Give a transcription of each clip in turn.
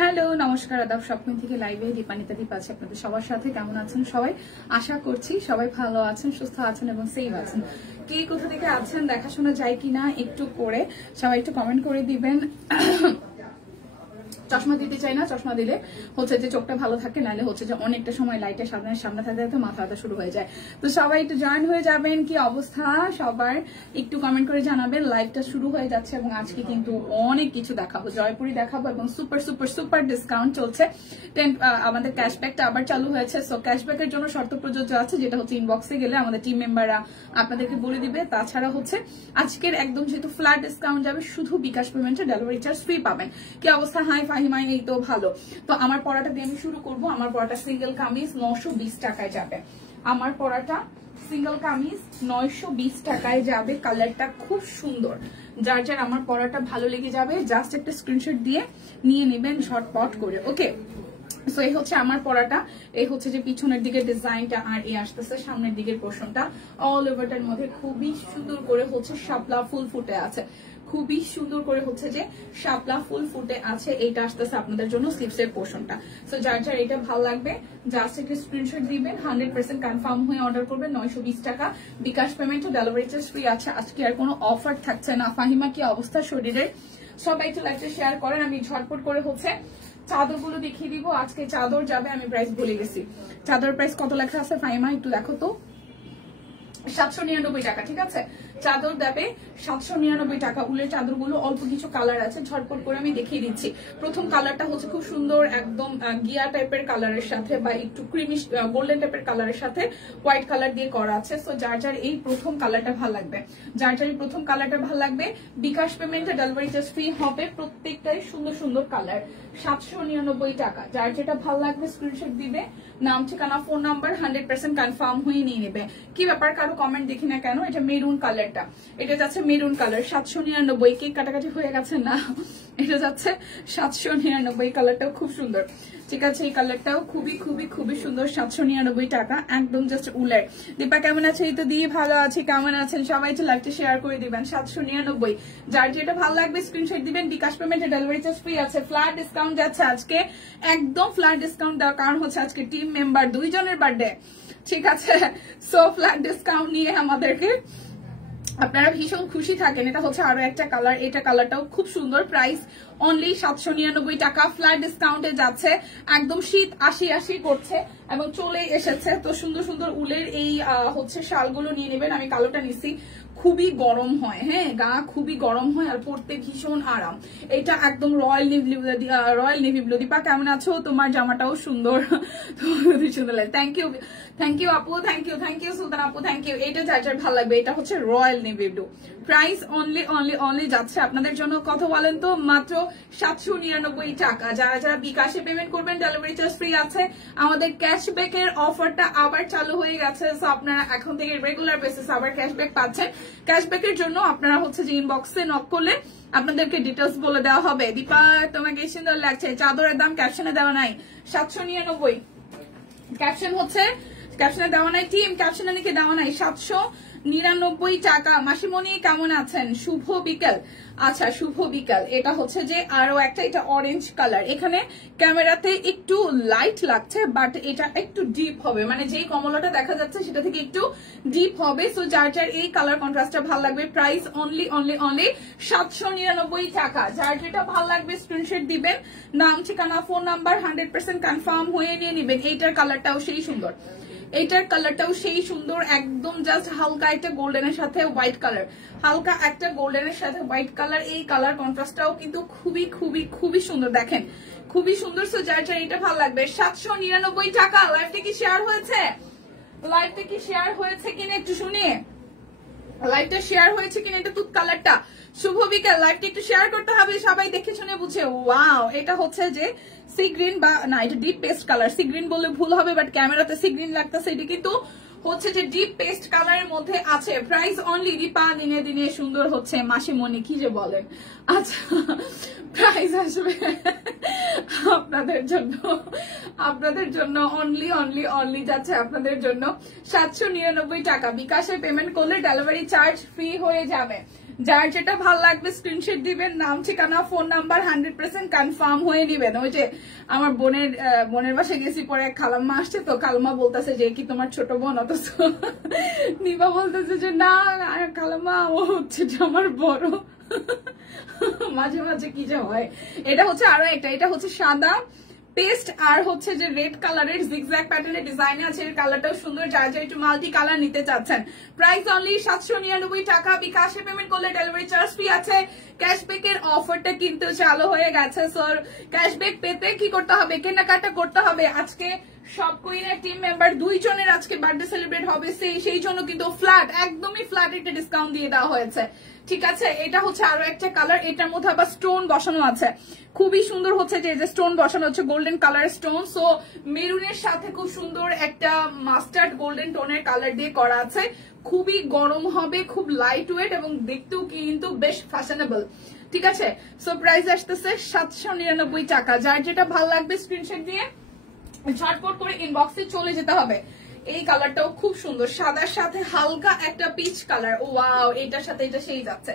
Hello, নমস্কার, আদাব। স্বপ্ন থেকে লাইভে দীপানিতা দীপ আছে আপনাদের সবার সাথে। কেমন আছেন সবাই? আশা করছি সবাই ভালো আছেন, সুস্থ আছেন এবং সেফ আছেন। কে কোথা থেকে আছেন দেখাশোনা যায় কিনা একটু করে সবাই একটু কমেন্ট করে দিবেন। চশমা দিতে চাই না, চশমা দিলে হচ্ছে যে চোখটা ভালো থাকে, নাহলে হচ্ছে যে অনেকটা সময় লাইটের সামনে থাকতে থাকতে মাথা ব্যথা শুরু হয়ে যায়। তো সবাই একটু জয়েন হয়ে যাবেন। কি অবস্থা সবার একটু কমেন্ট করে জানাবেন। লাইভটা শুরু হয়ে যাচ্ছে এবং আজকে কিন্তু অনেক কিছু দেখাবো, জয়পুরি দেখাবো এবং সুপার সুপার সুপার ডিসকাউন্ট চলছে। আমাদের ক্যাশব্যাকটা আবার চালু হয়েছে। সো ক্যাশব্যাকের জন্য শর্ত প্রযোজ্য আছে, যেটা হচ্ছে ইনবক্সে গেলে আমাদের টিম মেম্বাররা আপনাদেরকে বলে দিবে। তাছাড়া হচ্ছে আজকের একদম যেহেতু ফ্ল্যাট ডিসকাউন্ট যাবে, শুধু বিকাশ পেমেন্টে ডেলিভারি চার্জ ফ্রি পাবেন। কি অবস্থা? হাই ফাহিমা, এই তো ভালো। তো আমার পড়াটা দিয়ে আমি শুরু করব। আমার পড়াটা সিঙ্গেল কামিজ 920 টাকায় যাবে। আমার পড়াটা সিঙ্গেল কামিজ 920 টাকায় যাবে। কালারটা খুব সুন্দর। যার যার আমার পড়াটা ভালো লেগে যাবে জাস্ট একটা স্ক্রিনশট দিয়ে নিয়ে নেবেন ঝটপট করে। ওকে, সো এই হচ্ছে আমার পড়াটা। এই হচ্ছে যে পিছনের দিকের ডিজাইনটা, আর এই আসতেছে সামনের দিকের পোর্শনটা। অল ওভারটার মধ্যে খুবই সুন্দর করে হচ্ছে শাপলা ফুল ফুটে আছে, খুবই সুন্দর করে হচ্ছে যে শাপলা ফুল ফুটে আছে। এইটা আসতেছে আপনাদের জন্য স্লিভসের পোর্শনটা। সো যার যার এটা ভালো লাগবে জাস্ট একটা স্ক্রিনশট দিবেন, 100% কনফার্ম হয়ে অর্ডার করবেন। 920 টাকা বিকাশ পেমেন্ট ও ডেলিভারি চার্জ ফ্রি আছে। আজকে আর কোনো অফার থাকছে না। ফাহিমা, কি অবস্থা শরীরের? সবাই একটু লাইভটা শেয়ার করেন। আমি ঝটপট করে হচ্ছে চাদরগুলো দেখিয়ে দিব। আজকে চাদর যাবে, আমি প্রাইস বলে গেছি। চাদর প্রাইস কত লেখা আছে ফাহিমা একটু দেখো তো। 799 টাকা, ঠিক আছে? চাদর দেবে 799 টাকা। উলের চাদরগুলো অল্প কিছু কালার আছে, ঝটপট করে আমি দেখিয়ে দিচ্ছি। প্রথম কালারটা হচ্ছে খুব সুন্দর, একদম গিয়া টাইপের কালারের সাথে বা একটু ক্রিমিশ গোল্ডেন টাইপের কালারের সাথে হোয়াইট কালার দিয়ে করা আছে। সো যার যার এই প্রথম কালারটা ভালো লাগবে, যার যার এই প্রথম কালারটা ভালো লাগবে, বিকাশ পেমেন্টে ডেলিভারি চার্জ ফ্রি হবে। প্রত্যেকটাই সুন্দর সুন্দর কালার। 799 টাকা। যার যেটা ভালো লাগবে স্ক্রিনশট দিবে, নাম ঠিকানা ফোন নাম্বার 100% কনফার্ম হয়ে নিয়ে নেবে। কি ব্যাপার, কারো কমেন্ট দেখি না কেন? এটা মেরুন কালারটা, এটা যাচ্ছে মেরুন কালার 799। কেক কাটাকাটি হয়ে গেছে না? এটা যাচ্ছে 799। কালারটাও খুব সুন্দর, ঠিক আছে? এই কালারটাও খুবই খুবই খুবই সুন্দর। 799 টাকা, একদম জাস্ট উলের। দীপা কেমন আছে? এই তো দিয়ে ভালো আছে। কেমন আছেন সবাই? একটু লাইভটা শেয়ার করে দিবেন। 799। যার যেটা ভালো লাগবে স্ক্রিনশট দিবেন। বিকাশ পেমেন্টে ডেলিভারি চার্জ ফ্রি আছে। ফ্ল্যাট ডিসকাউন্ট যাচ্ছে আজকে, একদম ফ্ল্যাট ডিসকাউন্ট দেওয়ার কারণ হচ্ছে আজকে টিম মেম্বার 2 জনের বার্থডে, ঠিক আছে? সো ফ্ল্যাট ডিসকাউন্ট নিয়ে আমাদেরকে আপনারা ভীষণ খুশি থাকেন। এটা হচ্ছে আরো একটা কালার, এটা কালারটাও খুব সুন্দর। প্রাইস অনলি 799 টাকা। ফ্ল্যাট ডিসকাউন্টে যাচ্ছে, একদম শীত 80 করছে এবং চলে এসেছে। তো সুন্দর সুন্দর উলের এই হচ্ছে শালগুলো নিয়ে নেবেন। আমি কালোটা নিচ্ছি, খুবই গরম হয়, হ্যাঁ গা খুবই গরম হয় আর পরতে ভীষণ আরাম। এটা একদম রয়্যাল নেভি ব্লু। দীপা কেমন আছো? তোমার জামাটাও সুন্দর, সুন্দর লাগে। থ্যাংক ইউ আপু, থ্যাংক ইউ সুলতান আপু, থ্যাংক ইউ। এটা যার যার ভালো লাগবে, এটা হচ্ছে royal navy blue. Price only যাচ্ছে আপনাদের জন্য কত বলেন তো? মাত্র 799 টাকা। যারা যারা বিকাশে পেমেন্ট করবেন ডেলিভারি চার্জ ফ্রি আছে। আমাদের ক্যাশব্যাকের অফারটা আবার চালু হয়ে গেছে। সো আপনারা এখন থেকে রেগুলার বেসিস আবার ক্যাশব্যাক পাচ্ছেন। ক্যাশব্যাকের জন্য আপনারা হচ্ছে যে ইনবক্সে নক করলে আপনাদেরকে ডিটেলস বলে দেওয়া হবে। দীপা তোমাকে সুন্দর লাগছে। চাদরের দাম ক্যাপশনে দেওয়া নাই, 799। ক্যাপশনে দেওয়া নাই, টিম ক্যাপশনে নাকি দেওয়া নাই। 799 টাকা। মাসিমণি কেমন আছেন? শুভ বিকেল। আচ্ছা, শুভ বিকেল। এটা হচ্ছে যে আরো একটা, এটা অরেঞ্জ কালার। এখানে ক্যামেরাতে একটু লাইট লাগছে, বাট এটা একটু ডিপ হবে, মানে যেই কমলাটা দেখা যাচ্ছে সেটা থেকে একটু ডিপ হবে। সো যার যার এই কালার কন্ট্রাস্টটা ভালো লাগবে, প্রাইস অনলি 799 টাকা। যার যেটা ভালো লাগবে স্ক্রিনশট দিবেন, নাম ঠিকানা ফোন নাম্বার 100% কনফার্ম হয়ে নিয়ে নেবেন। এইটার কালারটাও সেই সুন্দর, এইটার কালারটাও সেই সুন্দর, একদম জাস্ট হালকা একটা গোল্ডেনের সাথে হোয়াইট কালার, হালকা একটা গোল্ডেনের সাথে হোয়াইট কালার। এই কালার কন্ট্রাস্টটাও কিন্তু খুবই খুবই খুবই সুন্দর, দেখেন খুবই সুন্দর। সো যার যার এটা ভালো লাগবে 799 টাকা। লাইভটা কি শেয়ার হয়েছে? লাইভটা কি শেয়ার হয়েছে কিনা একটু শুনি। লাইভটা শেয়ার হয়েছে কিনা, এটা তুত কালারটা। শুভ বিকেল। লাইভটা একটু শেয়ার করতে হবে, সবাই দেখে শুনে বুঝে। ওয়াও, এটা হচ্ছে যে সি গ্রিন, বা না এটা deep paste colour. Sea green বললে ভুল হবে, বাট ক্যামেরাতে সি গ্রিন লাগতেছে। এটা কিন্তু হচ্ছে যে ডিপ পেস্ট কালারের মধ্যে আছে। প্রাইস অনলি, দীপা দিনে দিনে সুন্দর হচ্ছে। মাসিমণি কি যে বলেন। আচ্ছা, প্রাইস আসবে আপনাদের জন্য অনলি যাচ্ছে আপনাদের জন্য 799 টাকা। বিকাশে পেমেন্ট করলে ডেলিভারি চার্জ ফ্রি হয়ে যাবে। যার যেটা ভালো লাগবে স্ক্রিনশট দিবেন, নাম ঠিকানা ফোন নাম্বার 100% কনফার্ম হয়ে দিবেন। ওই যে আমার বোনের বাসায় গেছি, পরে খালাম্মা আসছে, তো খালাম্মা বলতেছে যে কি তোমার ছোট বোন, অথচ নিবা বলতেছে যে না খালাম্মা ও হচ্ছে যে আমার বড়। মাঝে মাঝে কি যে হয়। এটা হচ্ছে আরো একটা, এটা হচ্ছে সাদা পেস্ট আর হচ্ছে যে রেড কালারের জিগজ্যাগ প্যাটার্নের ডিজাইন আছে। এর কালারটাও সুন্দর, যারা যারা একটু মাল্টি কালার নিতে চাচ্ছেন। প্রাইস অনলি 799 টাকা। বিকাশে পেমেন্ট করলে ডেলিভারি চার্জ ফ্রি আছে। ক্যাশব্যাকের অফারটা কিন্তু চালু হয়ে গেছে। স্যার ক্যাশব্যাক পেতে কি করতে হবে? কেনাকাটা করতে হবে। আজকে সব কুইনের টিম মেম্বার 2 জনের আজকে বার্থডে সেলিব্রেট হবে, সেই জন্য কিন্তু ফ্ল্যাট, একদমই ফ্ল্যাট একটা ডিসকাউন্ট দিয়ে দেওয়া হয়েছে। ঠিক আছে, এটা হচ্ছে আরো একটা কালার, এটার মধ্যে আবার স্টোন বসানো আছে, খুবই সুন্দর হচ্ছে যে স্টোন বসানো হচ্ছে, গোল্ডেন কালার স্টোন। সো মেরুনের সাথে খুব সুন্দর একটা মাস্টার্ড গোল্ডেন টোনের কালার দিয়ে করা আছে। খুবই গরম হবে, খুব লাইট ওয়েট এবং দেখতেও কিন্তু বেশ ফ্যাশনেবল। ঠিক আছে, সো প্রাইস আসতেছে 799 টাকা। যার যেটা ভালো লাগবে স্ক্রিনশট দিয়ে ঝটপট করে ইনবক্সে চলে যেতে হবে। এই কালারটাও খুব সুন্দর, সাদার সাথে হালকা একটা পিচ কালার। ও ওয়াও, এটার সাথে এটা সেই যাচ্ছে,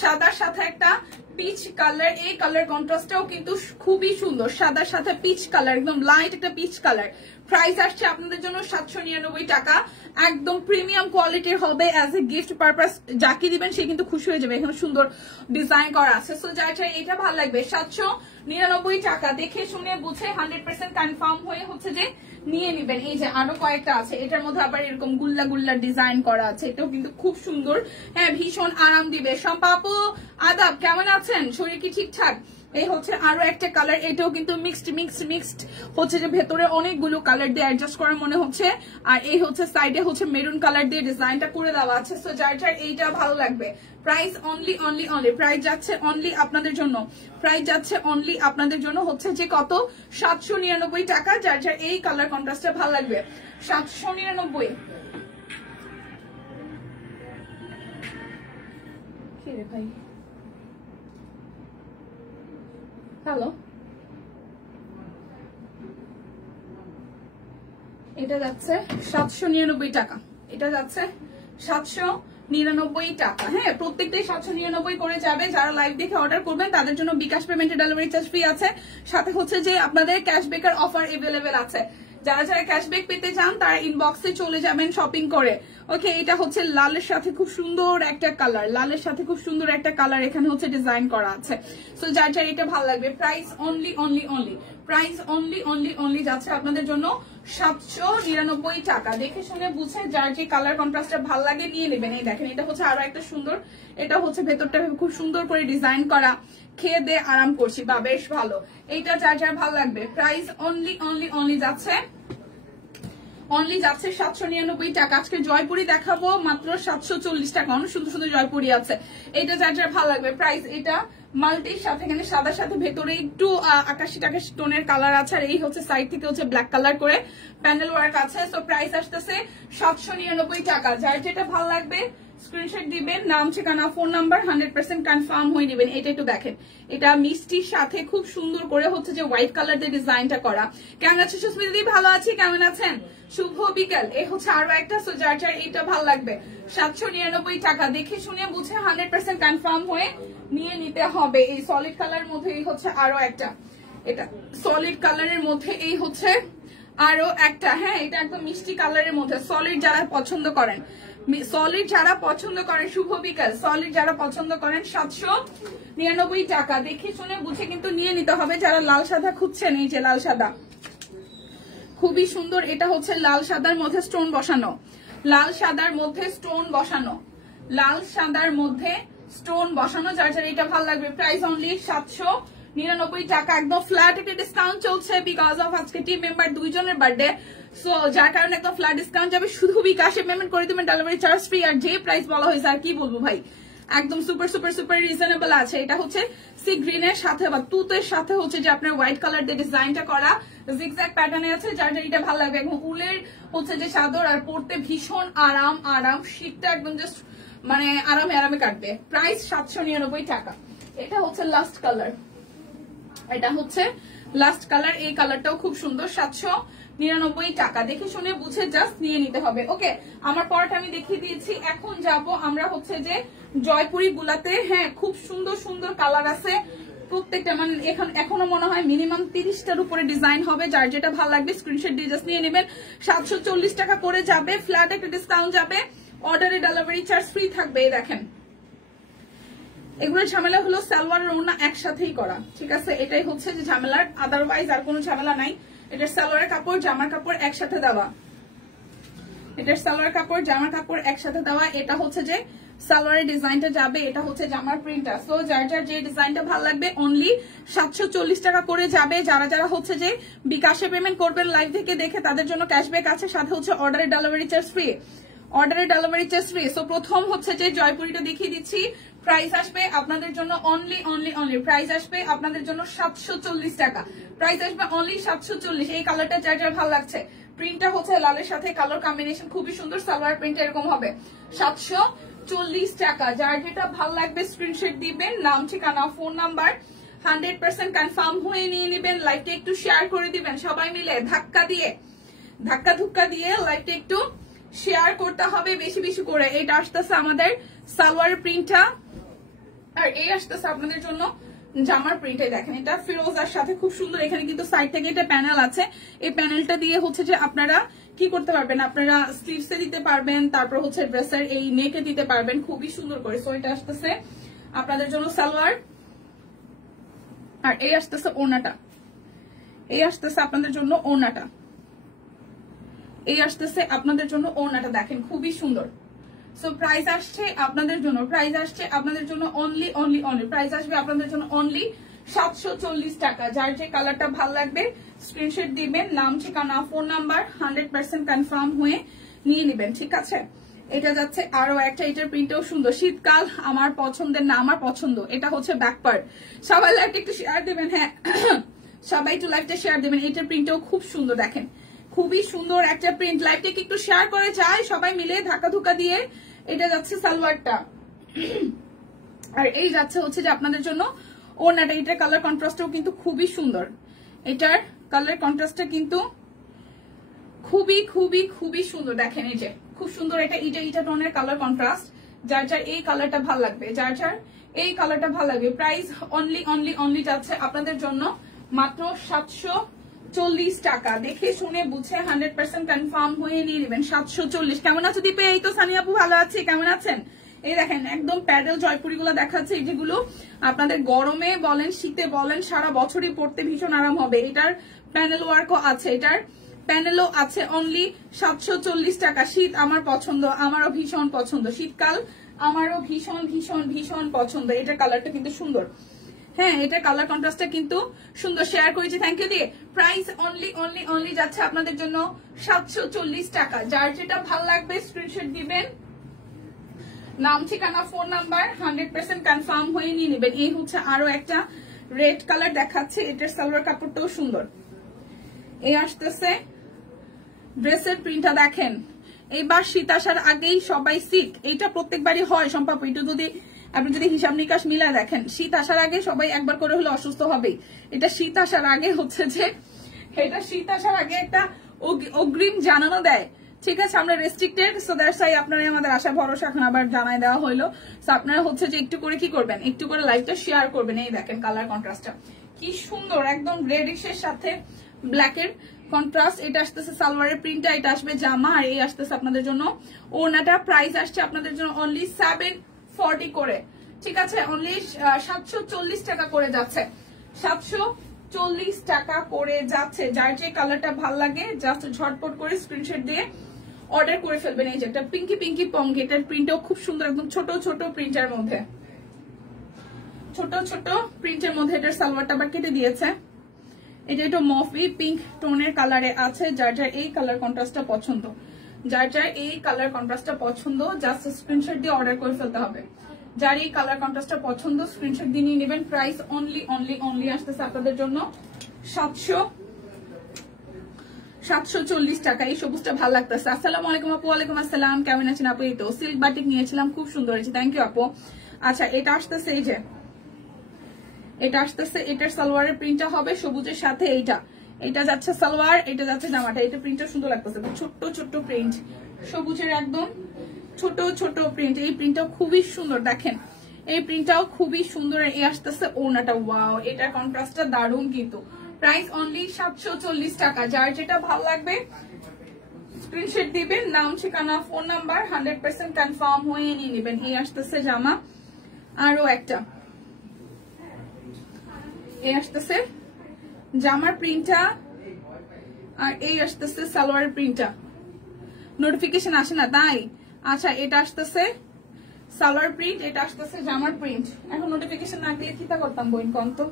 সাদার সাথে একটা পিচ কালার। এই কালার কন্ট্রাস্টটাও কিন্তু খুবই সুন্দর, সাদার সাথে পিচ কালার, একদম লাইট একটা পিচ কালার। প্রাইস আসছে আপনাদের জন্য 799 টাকা। একদম প্রিমিয়াম কোয়ালিটির হবে, অ্যাজ এ গিফট পারপাস যাকে দিবেন সে কিন্তু খুশি হয়ে যাবে। এখানে সুন্দর ডিজাইন করা আছে। সো যার যার এটা ভালো লাগবে 799 টাকা। দেখে শুনে বুঝে 100% কনফার্ম হয়ে হচ্ছে যে নিয়ে নিবেন। এই যে আরো কয়েকটা আছে, এটার মধ্যে আবার এরকম গুল্লা গুল্লা ডিজাইন করা আছে, এটাও কিন্তু খুব সুন্দর। হ্যাঁ, ভীষণ আরাম দিবে। শম্পা আপু আদাব, কেমন আছেন? শরীর কি ঠিকঠাক? এই হচ্ছে আরো একটা কালার, এটাও কিন্তু মিক্সড হচ্ছে যে ভেতরে অনেকগুলো কালার দিয়ে অ্যাডজাস্ট করা মনে হচ্ছে। আর এই হচ্ছে সাইডে হচ্ছে মেরুন কালার দিয়ে ডিজাইনটা করে দেওয়া আছে। সো যার যার এইটা ভালো লাগবে। প্রাইস অনলি প্রাইস যাচ্ছে অনলি আপনাদের জন্য, প্রাইস যাচ্ছে অনলি আপনাদের জন্য হচ্ছে যে কত 799 টাকা। যার যার এই কালার কন্ট্রাস্টটা ভালো লাগবে 799। কি রে ভাই, হ্যালো, এটা যাচ্ছে 799 টাকা, এটা যাচ্ছে 799 টাকা। হ্যাঁ, প্রত্যেকটাই 799 করে যাবে। যারা লাইভ দেখে অর্ডার করবেন তাদের জন্য বিকাশ পেমেন্টে ডেলিভারি চার্জ ফ্রি আছে, সাথে হচ্ছে যে আপনাদের ক্যাশব্যাকের অফার এভেলেবেল আছে। যারা যারা ক্যাশব্যাক পেতে চান তারা ইনবক্সে চলে যাবেন শপিং করে। ওকে, এটা হচ্ছে লালের সাথে খুব সুন্দর একটা কালার, লালের সাথে খুব সুন্দর একটা কালার এখানে হচ্ছে ডিজাইন করা আছে। সো যার যার এটা ভালো লাগবে, প্রাইস অনলি প্রাইস অনলি যাচ্ছে আপনাদের জন্য 799 টাকা। দেখে শুনে বুঝে যার যে কালার কন্ট্রাস্টটা ভালো লাগে নিয়ে নেবেন। এই দেখেন, এটা হচ্ছে আরো একটা সুন্দর, এটা হচ্ছে ভেতরটা খুব সুন্দর করে ডিজাইন করা, খেয়ে দিয়ে আরাম করছি বা বেশ ভালো। এইটা যার যার ভালো লাগবে, প্রাইস অনলি যাচ্ছে 799 টাকা। আজকে জয়পুরি দেখাবো মাত্র 740 টাকা, অনেক সুন্দর সুন্দর জয়পুরি আছে। এটা যার যার ভালো লাগবে, প্রাইস এটা মাল্টির সাথে এখানে সাদার সাথে ভেতরে একটু আকাশি টাকাশি টোনের কালার আছে, আর এই হচ্ছে সাইড থেকে হচ্ছে ব্ল্যাক কালার করে প্যানেল ওয়ার্ক আছে। সো প্রাইস আসতেছে 799 টাকা। যার যেটা ভালো লাগবে স্ক্রিনশট দিবেন, নাম ঠিকানা ফোন নাম্বার 100% কনফার্ম হয়ে দিবেন। এটা একটু দেখেন, এটা মিষ্টির সাথে খুব সুন্দর করে হচ্ছে যে হোয়াইট কালার দিয়ে ডিজাইনটা করা। কেমন আছেন সুস্মিতা দি? ভালো আছি, কেমন আছেন? শুভ বিকাল। এই হচ্ছে আরো একটা, সো যার যার এটা ভালো লাগবে 799 টাকা। দেখে শুনে বুঝে 100% কনফার্ম হয়ে নিয়ে নিতে হবে। এই সলিড কালার মধ্যে এই হচ্ছে আরো একটা, এটা সলিড কালারের মধ্যে এই হচ্ছে আরো একটা। হ্যাঁ, এটা একদম মিষ্টি কালারের মধ্যে। সলিড যারা পছন্দ করেন, শুভ বিকাল, সলিড যারা পছন্দ করেন 799 টাকা। দেখে শুনে বুঝে কিন্তু নিয়ে নিতে হবে। যারা লাল সাদা খুঁজছেন, এই যে লাল সাদা খুবই সুন্দর, এটা হচ্ছে লাল সাদার মধ্যে স্টোন বসানো, লাল সাদার মধ্যে স্টোন বসানো, লাল সাদার মধ্যে স্টোন বসানো। যার যার এটা ভালো লাগবে, প্রাইস অনলি 799 টাকা। একদম ফ্ল্যাট একটা ডিসকাউন্ট চলছে বিকজ অফ আজকে টিম মেম্বার 2 জনের বার্থডে। সো যার কারণে একদম ফ্ল্যাট ডিসকাউন্ট যাবে। শুধু বিকাশে পেমেন্ট করে দিবেন, ডেলিভারি চার্জ ফ্রি। আর যে প্রাইস বলা হয়েছে আর কি বলবো ভাই, একদম সুপার রিজনেবল আছে। এটা হচ্ছে সি গ্রিনের সাথে বা তুতের সাথে হচ্ছে যে আপনার হোয়াইট কালার দিয়ে ডিজাইনটা করা, জিগজ্যাগ প্যাটার্নে আছে। যার যার এটা ভালো লাগবে, এবং উলের হচ্ছে যে চাদর, আর পরতে ভীষণ আরাম, শীতটা একদম জাস্ট মানে আরামে কাটবে। প্রাইস 799 টাকা। এটা হচ্ছে লাস্ট কালার, এটা হচ্ছে লাস্ট কালার, এই কালারটাও খুব সুন্দর, 799 টাকা। দেখে শুনে বুঝে জাস্ট নিয়ে নিতে হবে। ওকে, আমার পরটা আমি দেখিয়ে দিয়েছি। এখন যাব আমরা হচ্ছে যে জয়পুরি গুলাতে। হ্যাঁ, খুব সুন্দর সুন্দর কালার আছে প্রত্যেকটা, মানে এখনো মনে হয় মিনিমাম 30টার উপরে ডিজাইন হবে। যার যেটা ভালো লাগবে স্ক্রিনশট দিয়ে জাস্ট নিয়ে নেবেন। 740 টাকা করে যাবে, ফ্ল্যাট একটা ডিসকাউন্ট যাবে, অর্ডারে ডেলিভারি চার্জ ফ্রি থাকবে। এই দেখেন, এগুলো ঝামেলা হলো সালোয়ার আর ওড়না একসাথেই করা, ঠিক আছে? এটাই হচ্ছে যে ঝামেলার, আদারওয়াইজ আর কোনো ঝামেলা নাই। এটার সালোয়ারের কাপড় জামার কাপড় একসাথে দেওয়া, এটার সালোয়ার কাপড় জামার কাপড় একসাথে দেওয়া। এটা হচ্ছে যে সালোয়ারের ডিজাইনটা যাবে, এটা হচ্ছে জামার প্রিন্টটা। সো যার যার যে ডিজাইনটা ভালো লাগবে অনলি 740 টাকা করে যাবে। যারা যারা হচ্ছে যে বিকাশে পেমেন্ট করবেন লাইভ থেকে দেখে তাদের জন্য ক্যাশব্যাক আছে, সাথে হচ্ছে অর্ডারের ডেলিভারি চার্জ ফ্রি, অর্ডারের ডেলিভারি চার্জ ফ্রি। সো প্রথম হচ্ছে যে জয়পুরিটা দেখিয়ে দিচ্ছি। প্রাইস আসবে আপনাদের জন্য অনলি প্রাইস আসবে আপনাদের জন্য 740 টাকা, প্রাইস আসবে অনলি 740। এই কালারটা যার যার ভালো লাগছে, প্রিন্টটা হচ্ছে লালের সাথে কালার কম্বিনেশন খুবই সুন্দর, সালোয়ার প্রিন্টটা এরকম হবে। 740 টাকা, যার যেটা ভালো লাগবে স্ক্রিনশট দিবেন, নাম ঠিকানা ফোন নাম্বার 100% কনফার্ম হয়ে নিয়ে নেবেন। লাইভটা একটু শেয়ার করে দিবেন সবাই মিলে, ধাক্কা ধুক্কা দিয়ে লাইভটা একটু শেয়ার করতে হবে বেশি বেশি করে। এটা আসতেছে আমাদের সালোয়ার প্রিন্টটা, আর এই আসতেছে আপনাদের জন্য জামার প্রিন্টে। দেখেন, এটা ফিরোজার সাথে খুব সুন্দর। এখানে কিন্তু সাইড থেকে এটা প্যানেল আছে, এই প্যানেলটা দিয়ে হচ্ছে যে আপনারা কি করতে পারবেন, আপনারা স্লিভসে দিতে পারবেন, তারপর হচ্ছে ড্রেসের এই নেকে দিতে পারবেন খুবই সুন্দর করে। সো এটা আসতেছে আপনাদের জন্য সালোয়ার, আর এই আসতেছে ওড়নাটা, এই আসতেছে আপনাদের জন্য ওড়নাটা, এই আসতেছে আপনাদের জন্য ওড়নাটা। দেখেন খুবই সুন্দর। সো প্রাইস আসছে আপনাদের জন্য, প্রাইস আসছে আপনাদের জন্য অনলি প্রাইস আসবে আপনাদের জন্য অনলি 740 টাকা। যার যে কালারটা ভালো লাগবে স্ক্রিনশট দিবেন, নাম ঠিকানা ফোন নাম্বার 100% কনফার্ম হয়ে নিয়ে নেবেন, ঠিক আছে? এটা যাচ্ছে আরো একটা, এটার প্রিন্টও সুন্দর। শীতকাল আমার পছন্দের না, আমার পছন্দ। এটা হচ্ছে ব্যাক পার্ট। সবাই লাইভটা একটু শেয়ার দিবেন, হ্যাঁ সবাই একটু লাইভটা শেয়ার দিবেন। এটার প্রিন্টও খুব সুন্দর, দেখেন খুবই সুন্দর একটা প্রিন্ট। লাইভটাকে একটু শেয়ার করে যায় সবাই মিলে ধাক্কা ধুক্কা দিয়ে। এটা যাচ্ছে সালোয়ারটা, আর এই যাচ্ছে হচ্ছে যে আপনাদের জন্য ওড়নাটা। এটার কালার কন্ট্রাস্টও কিন্তু খুবই সুন্দর, এটার কালার কন্ট্রাস্টটা কিন্তু খুবই সুন্দর। দেখেন এই যে খুব সুন্দর, এটা ইটা টোনের কালার কন্ট্রাস্ট। যার যার এই কালারটা ভালো লাগবে, যার যার এই কালারটা ভালো লাগবে, প্রাইস অনলি যাচ্ছে আপনাদের জন্য মাত্র 740 টাকা। দেখে শুনে বুঝে 100% কনফার্ম হয়ে নিয়ে নেবেন। 740। কেমন আছো দীপে? এই তো সানি আপু ভালো আছি, কেমন আছেন? এই দেখেন একদম প্যাডেল জয়পুরি গুলো দেখাচ্ছে, যেগুলো আপনাদের গরমে বলেন শীতে বলেন সারা বছরই পড়তে ভীষণ আরাম হবে। এটার প্যানেল ওয়ার্কও আছে, এটার প্যানেলও আছে। অনলি 740 টাকা। শীত আমার পছন্দ, আমারও ভীষণ পছন্দ, শীতকাল আমারও ভীষণ পছন্দ। এটার কালারটা কিন্তু সুন্দর, হ্যাঁ এটার কালার কন্ট্রাস্টটা কিন্তু সুন্দর। শেয়ার করেছি, থ্যাংক ইউ দিয়ে। প্রাইস অনলি যাচ্ছে আপনাদের জন্য 740 টাকা। যার যেটা ভালো লাগবে স্ক্রিনশট দিবেন, নাম ঠিকানা ফোন নাম্বার 100% কনফার্ম হয়ে নিয়ে নেবেন। এই হচ্ছে আরো একটা রেড কালার দেখাচ্ছে, এটার সালোয়ার কাপড়টাও সুন্দর। এই আসতেছে ড্রেসের প্রিন্টটা, দেখেন এইবার শীত আসার আগেই সবাই সিক। এইটা প্রত্যেকবারই হয় সম্ভব, এটা যদি আপনি যদি হিসাব নিকাশ মিলায় দেখেন, শীত আসার আগে সবাই একবার করে হলে অসুস্থ হবেই। এটা শীত আসার আগে হচ্ছে যে, এটা শীত আসার আগে একটা অগ্রিম জানানো দেয়, ঠিক আছে? আমরা রেস্ট্রিক্টেড, সো দ্যাটস ওয়াই আপনারা আমাদের আশা ভরসা এখন আবার জানাই দেওয়া হইলো। সো আপনারা হচ্ছে যে একটু করে কি করবেন, একটু করে লাইভটা শেয়ার করবেন। এই দেখেন কালার কন্ট্রাস্টটা কি সুন্দর, একদম রেডিশের সাথে ব্ল্যাকের কন্ট্রাস্ট। এটা আসতেছে সালোয়ারের প্রিন্টটা, এটা আসবে জামা, আর এই আসতেছে আপনাদের জন্য ওড়নাটা। প্রাইস আসছে আপনাদের জন্য অনলি 740 করে, ঠিক আছে? অনলি 740 টাকা করে যাচ্ছে, 740 টাকা করে যাচ্ছে। যার যে কালারটা ভাল লাগে জাস্ট ঝটপট করে স্ক্রিনশট দিয়ে অর্ডার করে ফেলবেন। এই যে একটা পিঙ্কি পঙ্ক, এটার প্রিন্টও খুব সুন্দর, একদম ছোট প্রিন্টের মধ্যে, ছোট প্রিন্টের মধ্যে। এটার সালোয়ারটা আবার কেটে দিয়েছে। এটা একটু মফি পিঙ্ক টোনের কালারে আছে। যার যার এই কালার কন্ট্রাস্টটা পছন্দ, যার যার এই কালার কন্ট্রাস্টটা পছন্দ জাস্ট স্ক্রিনশট দিয়ে অর্ডার করে ফেলতে হবে। যার এই কালার কন্ট্রাস্টটা পছন্দ স্ক্রিনশট দিয়ে নিয়ে নেবেন। প্রাইস অনলি আসতেছে আপনাদের জন্য 740 টাকা। এই সবুজটা ভালো লাগতেছে। আসসালামু আলাইকুম আপু। ওয়ালাইকুম আসসালাম, কেমন আছেন আপু? এই তো সিল্ক বাটিক নিয়েছিলাম, খুব সুন্দর হয়েছে, থ্যাংক ইউ আপু। আচ্ছা এটা আসতেছে এই যে এটা আসতেছে, এটার সালোয়ারের প্রিন্টটা হবে সবুজের সাথে এইটা, এটা যাচ্ছে সালোয়ার, এটা যাচ্ছে জামাটা। এটা প্রিন্টটা সুন্দর লাগতেছে, ছোট্ট ছোট্ট প্রিন্ট, সবুজের একদম ছোট ছোট প্রিন্ট। এই প্রিন্টটাও খুবই সুন্দর, দেখেন এই প্রিন্টটাও খুবই সুন্দর। এই আসতেছে ওনাটা, ওয়াও, এটার কন্ট্রাস্টটা দারুণ কিন্তু। প্রাইস অনলি 740 টাকা। যার যেটা ভালো লাগবে স্ক্রিনশট দিবেন, নাম ঠিকানা ফোন নাম্বার 100% কনফার্ম হয়ে নিয়ে নেবেন। এই আসতেছে জামা, আরো একটা এই আসতেছে জামার প্রিন্টটা, আর এই আসতেছে সালোয়ারের প্রিন্টটা। নোটিফিকেশন আসে না তাই? আচ্ছা, এটা আসতেছে সালোয়ার প্রিন্ট, এটা আসতেছে জামার প্রিন্ট। এখন নোটিফিকেশন না দিয়ে কি তা করতাম বইন, কম তো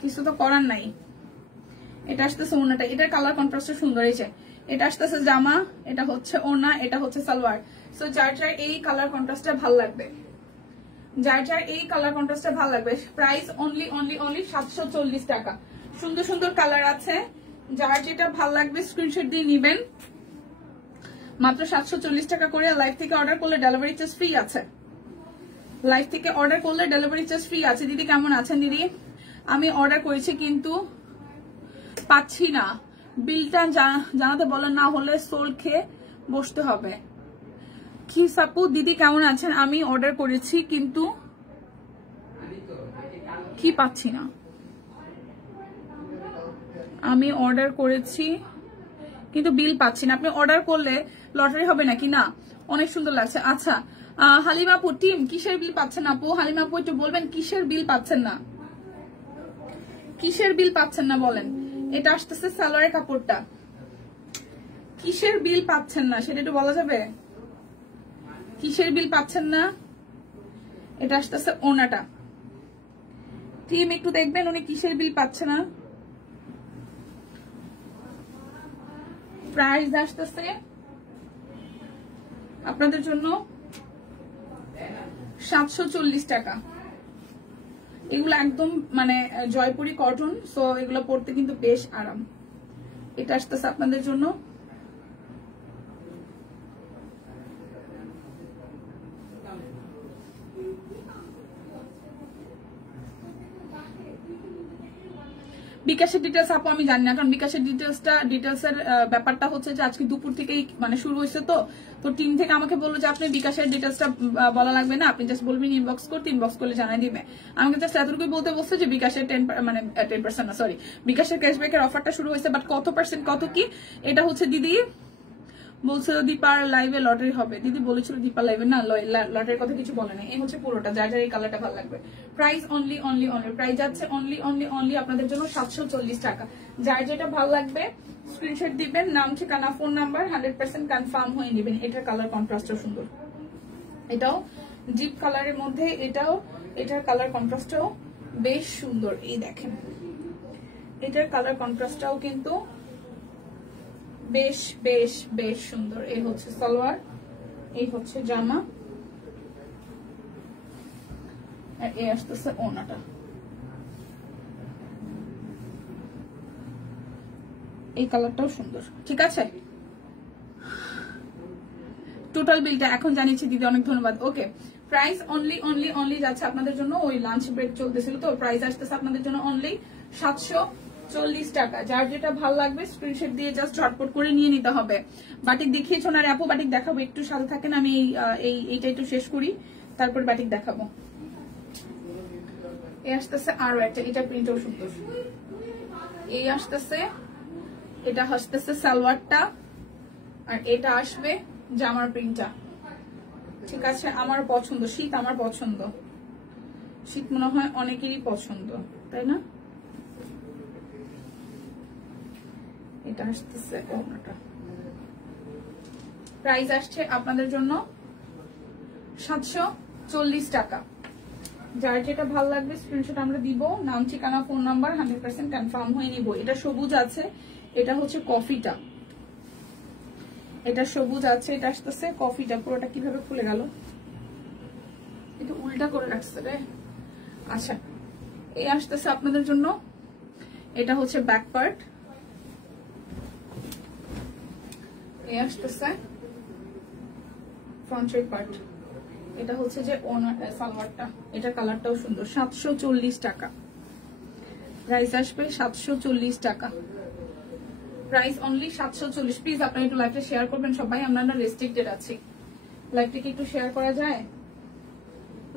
কিছু তো করার নাই। এটা আসতেছে ওনাটা, এটার কালার কন্ট্রাস্টটা সুন্দর হয়েছে। এটা আসতেছে জামা, এটা হচ্ছে ওনা, এটা হচ্ছে সালোয়ার। সো যার যার এই কালার কন্ট্রাস্টটা ভালো লাগবে, যার যার এই কালার কন্ট্রাস্টটা ভালো লাগবে। প্রাইস অনলি অনলি অনলি 740 টাকা। সুন্দর সুন্দর কালার আছে, যার যেটা ভালো লাগবে স্ক্রিনশট দিয়ে নিবেন। মাত্র 740 টাকা করে। লাইভ থেকে অর্ডার করলে ডেলিভারি চার্জ ফ্রি আছে, লাইভ থেকে অর্ডার করলে ডেলিভারি চার্জ ফ্রি আছে। দিদি কেমন আছেন? দিদি আমি অর্ডার করেছি কিন্তু পাচ্ছি না, বিলটা জানাতে বলেন, না হলে সোল খেয়ে বসতে হবে। কি সাপু দিদি কেমন আছেন? আমি অর্ডার করেছি কিন্তু কি পাচ্ছি না, আমি অর্ডার করেছি কিন্তু বিল পাচ্ছি না। আপনি অর্ডার করলে লটারি হবে নাকি? না, অনেক সুন্দর লাগছে। আচ্ছা হালিমা আপু টিম, কিসের বিল পাচ্ছেন আপু? হালিমা আপু একটু বলবেন কিসের বিল পাচ্ছেন না, কিসের বিল পাচ্ছেন না বলেন। এটা আসতেছে সালোয়ারের কাপড়টা, কিসের বিল পাচ্ছেন না সেটা একটু বলা যাবে? কিসের বিল পাচ্ছেন না? এটা আসতেছে ওনাটা। টিম একটু দেখবেন উনি কিসের বিল পাচ্ছে না। প্রাইস আসতেছে আপনাদের জন্য 740 টাকা। এগুলো একদম মানে জয়পুরি কটন, সো এগুলো পরতে কিন্তু বেশ আরাম। এটা আসতেছে আপনাদের জন্য বিকাশের ডিটেলস আপু আমি জানি না, কারণ বিকাশের ডিটেলসের ব্যাপারটা হচ্ছে যে আজকে দুপুর থেকেই মানে শুরু হয়েছে, তো টিম থেকে আমাকে বললো যে আপনি বিকাশের ডিটেলসটা বলা লাগবে না, আপনি জাস্ট বলবেন ইনবক্স করতে, ইনবক্স করলে জানাই দিবে। আমাকে জাস্ট এতটুকুই বলতে বলছে যে বিকাশের 10% না, সরি, বিকাশের ক্যাশব্যাকের অফারটা শুরু হয়েছে, বাট কত পার্সেন্ট কত কি এটা হচ্ছে দিদি বলছিল দীপার লাইভে লটারি হবে। দিদি বলেছিল দীপার লাইভে না, লটারির কথা কিছু বলে না। এই হচ্ছে পুরোটা, যার যার এই কালারটা ভালো লাগবে। Price only only only, price যাচ্ছে অনলি অনলি অনলি আপনাদের জন্য 740 টাকা। যার যেটা ভালো লাগবে স্ক্রিনশট দিবেন, নাম ঠিকানা ফোন নাম্বার 100% কনফার্ম হয়ে নেবেন। এটার কালার কন্ট্রাস্টও সুন্দর, এটাও ডিপ কালারের মধ্যে, এটার কালার কন্ট্রাস্টও বেশ সুন্দর। এই দেখেন এটার কালার কন্ট্রাস্টটাও কিন্তু বেশ বেশ বেশ সুন্দর। এই হচ্ছে সালোয়ার, এই হচ্ছে জামা, আর এই আসতেছে ওনাটা। এই কালারটাও সুন্দর, ঠিক আছে। টোটাল বিলটা এখন জানিয়েছি দিদি, অনেক ধন্যবাদ। ওকে, প্রাইস অনলি অনলি অনলি যাচ্ছে আপনাদের জন্য, ওই লাঞ্চ ব্রেক চলতেছিল তো প্রাইস আসতেছে আপনাদের জন্য অনলি 740 টাকা। যার যেটা ভালো লাগবে স্ক্রিনশট দিয়ে জাস্ট ঝটপট করে নিয়ে নিতে হবে। বাটিক দেখিয়েছো না আপু? বাটিক দেখাবো, একটু সাথে থাকেন, আমি এইটা একটু শেষ করি, তারপর বাটিক দেখাবো। এই আসতেছে আরো একটা, এটা প্রিন্টও সুন্দর। এই আসতেছে, এটা আসতেছে সালোয়ারটা, আর এটা আসবে জামার প্রিন্টটা, ঠিক আছে। আমার পছন্দ, শীত আমার পছন্দ, শীত মনে হয় অনেকেরই পছন্দ, তাই না? এটা আসতেছে ওনাটা। প্রাইস আসছে আপনাদের জন্য 740 টাকা। যার যেটা ভালো লাগবে স্ক্রিনশট আমরা দিব, নাম ঠিকানা ফোন নাম্বার 100% কনফার্ম হয়ে নিব। এটা সবুজ আছে, এটা হচ্ছে কফিটা, এটা সবুজ আছে, এটা আসতেছে কফিটা। পুরোটা কিভাবে খুলে গেল, এটা উল্টা করে রাখছে রে। আচ্ছা, এই আসতেছে আপনাদের জন্য, এটা হচ্ছে ব্যাক পার্ট, এই আসতেছে ফ্রন্টের পার্ট, এটা হচ্ছে যে সালোয়ারটা। এটা কালারটাও সুন্দর। 740 টাকা, প্রাইস আসবে 740 টাকা, প্রাইস অনলি 740। প্লিজ আপনারা একটু লাইভটা শেয়ার করবেন সবাই, আমরা না রেস্ট্রিক্টেড আছি। লাইভটাকে একটু শেয়ার করা যায়,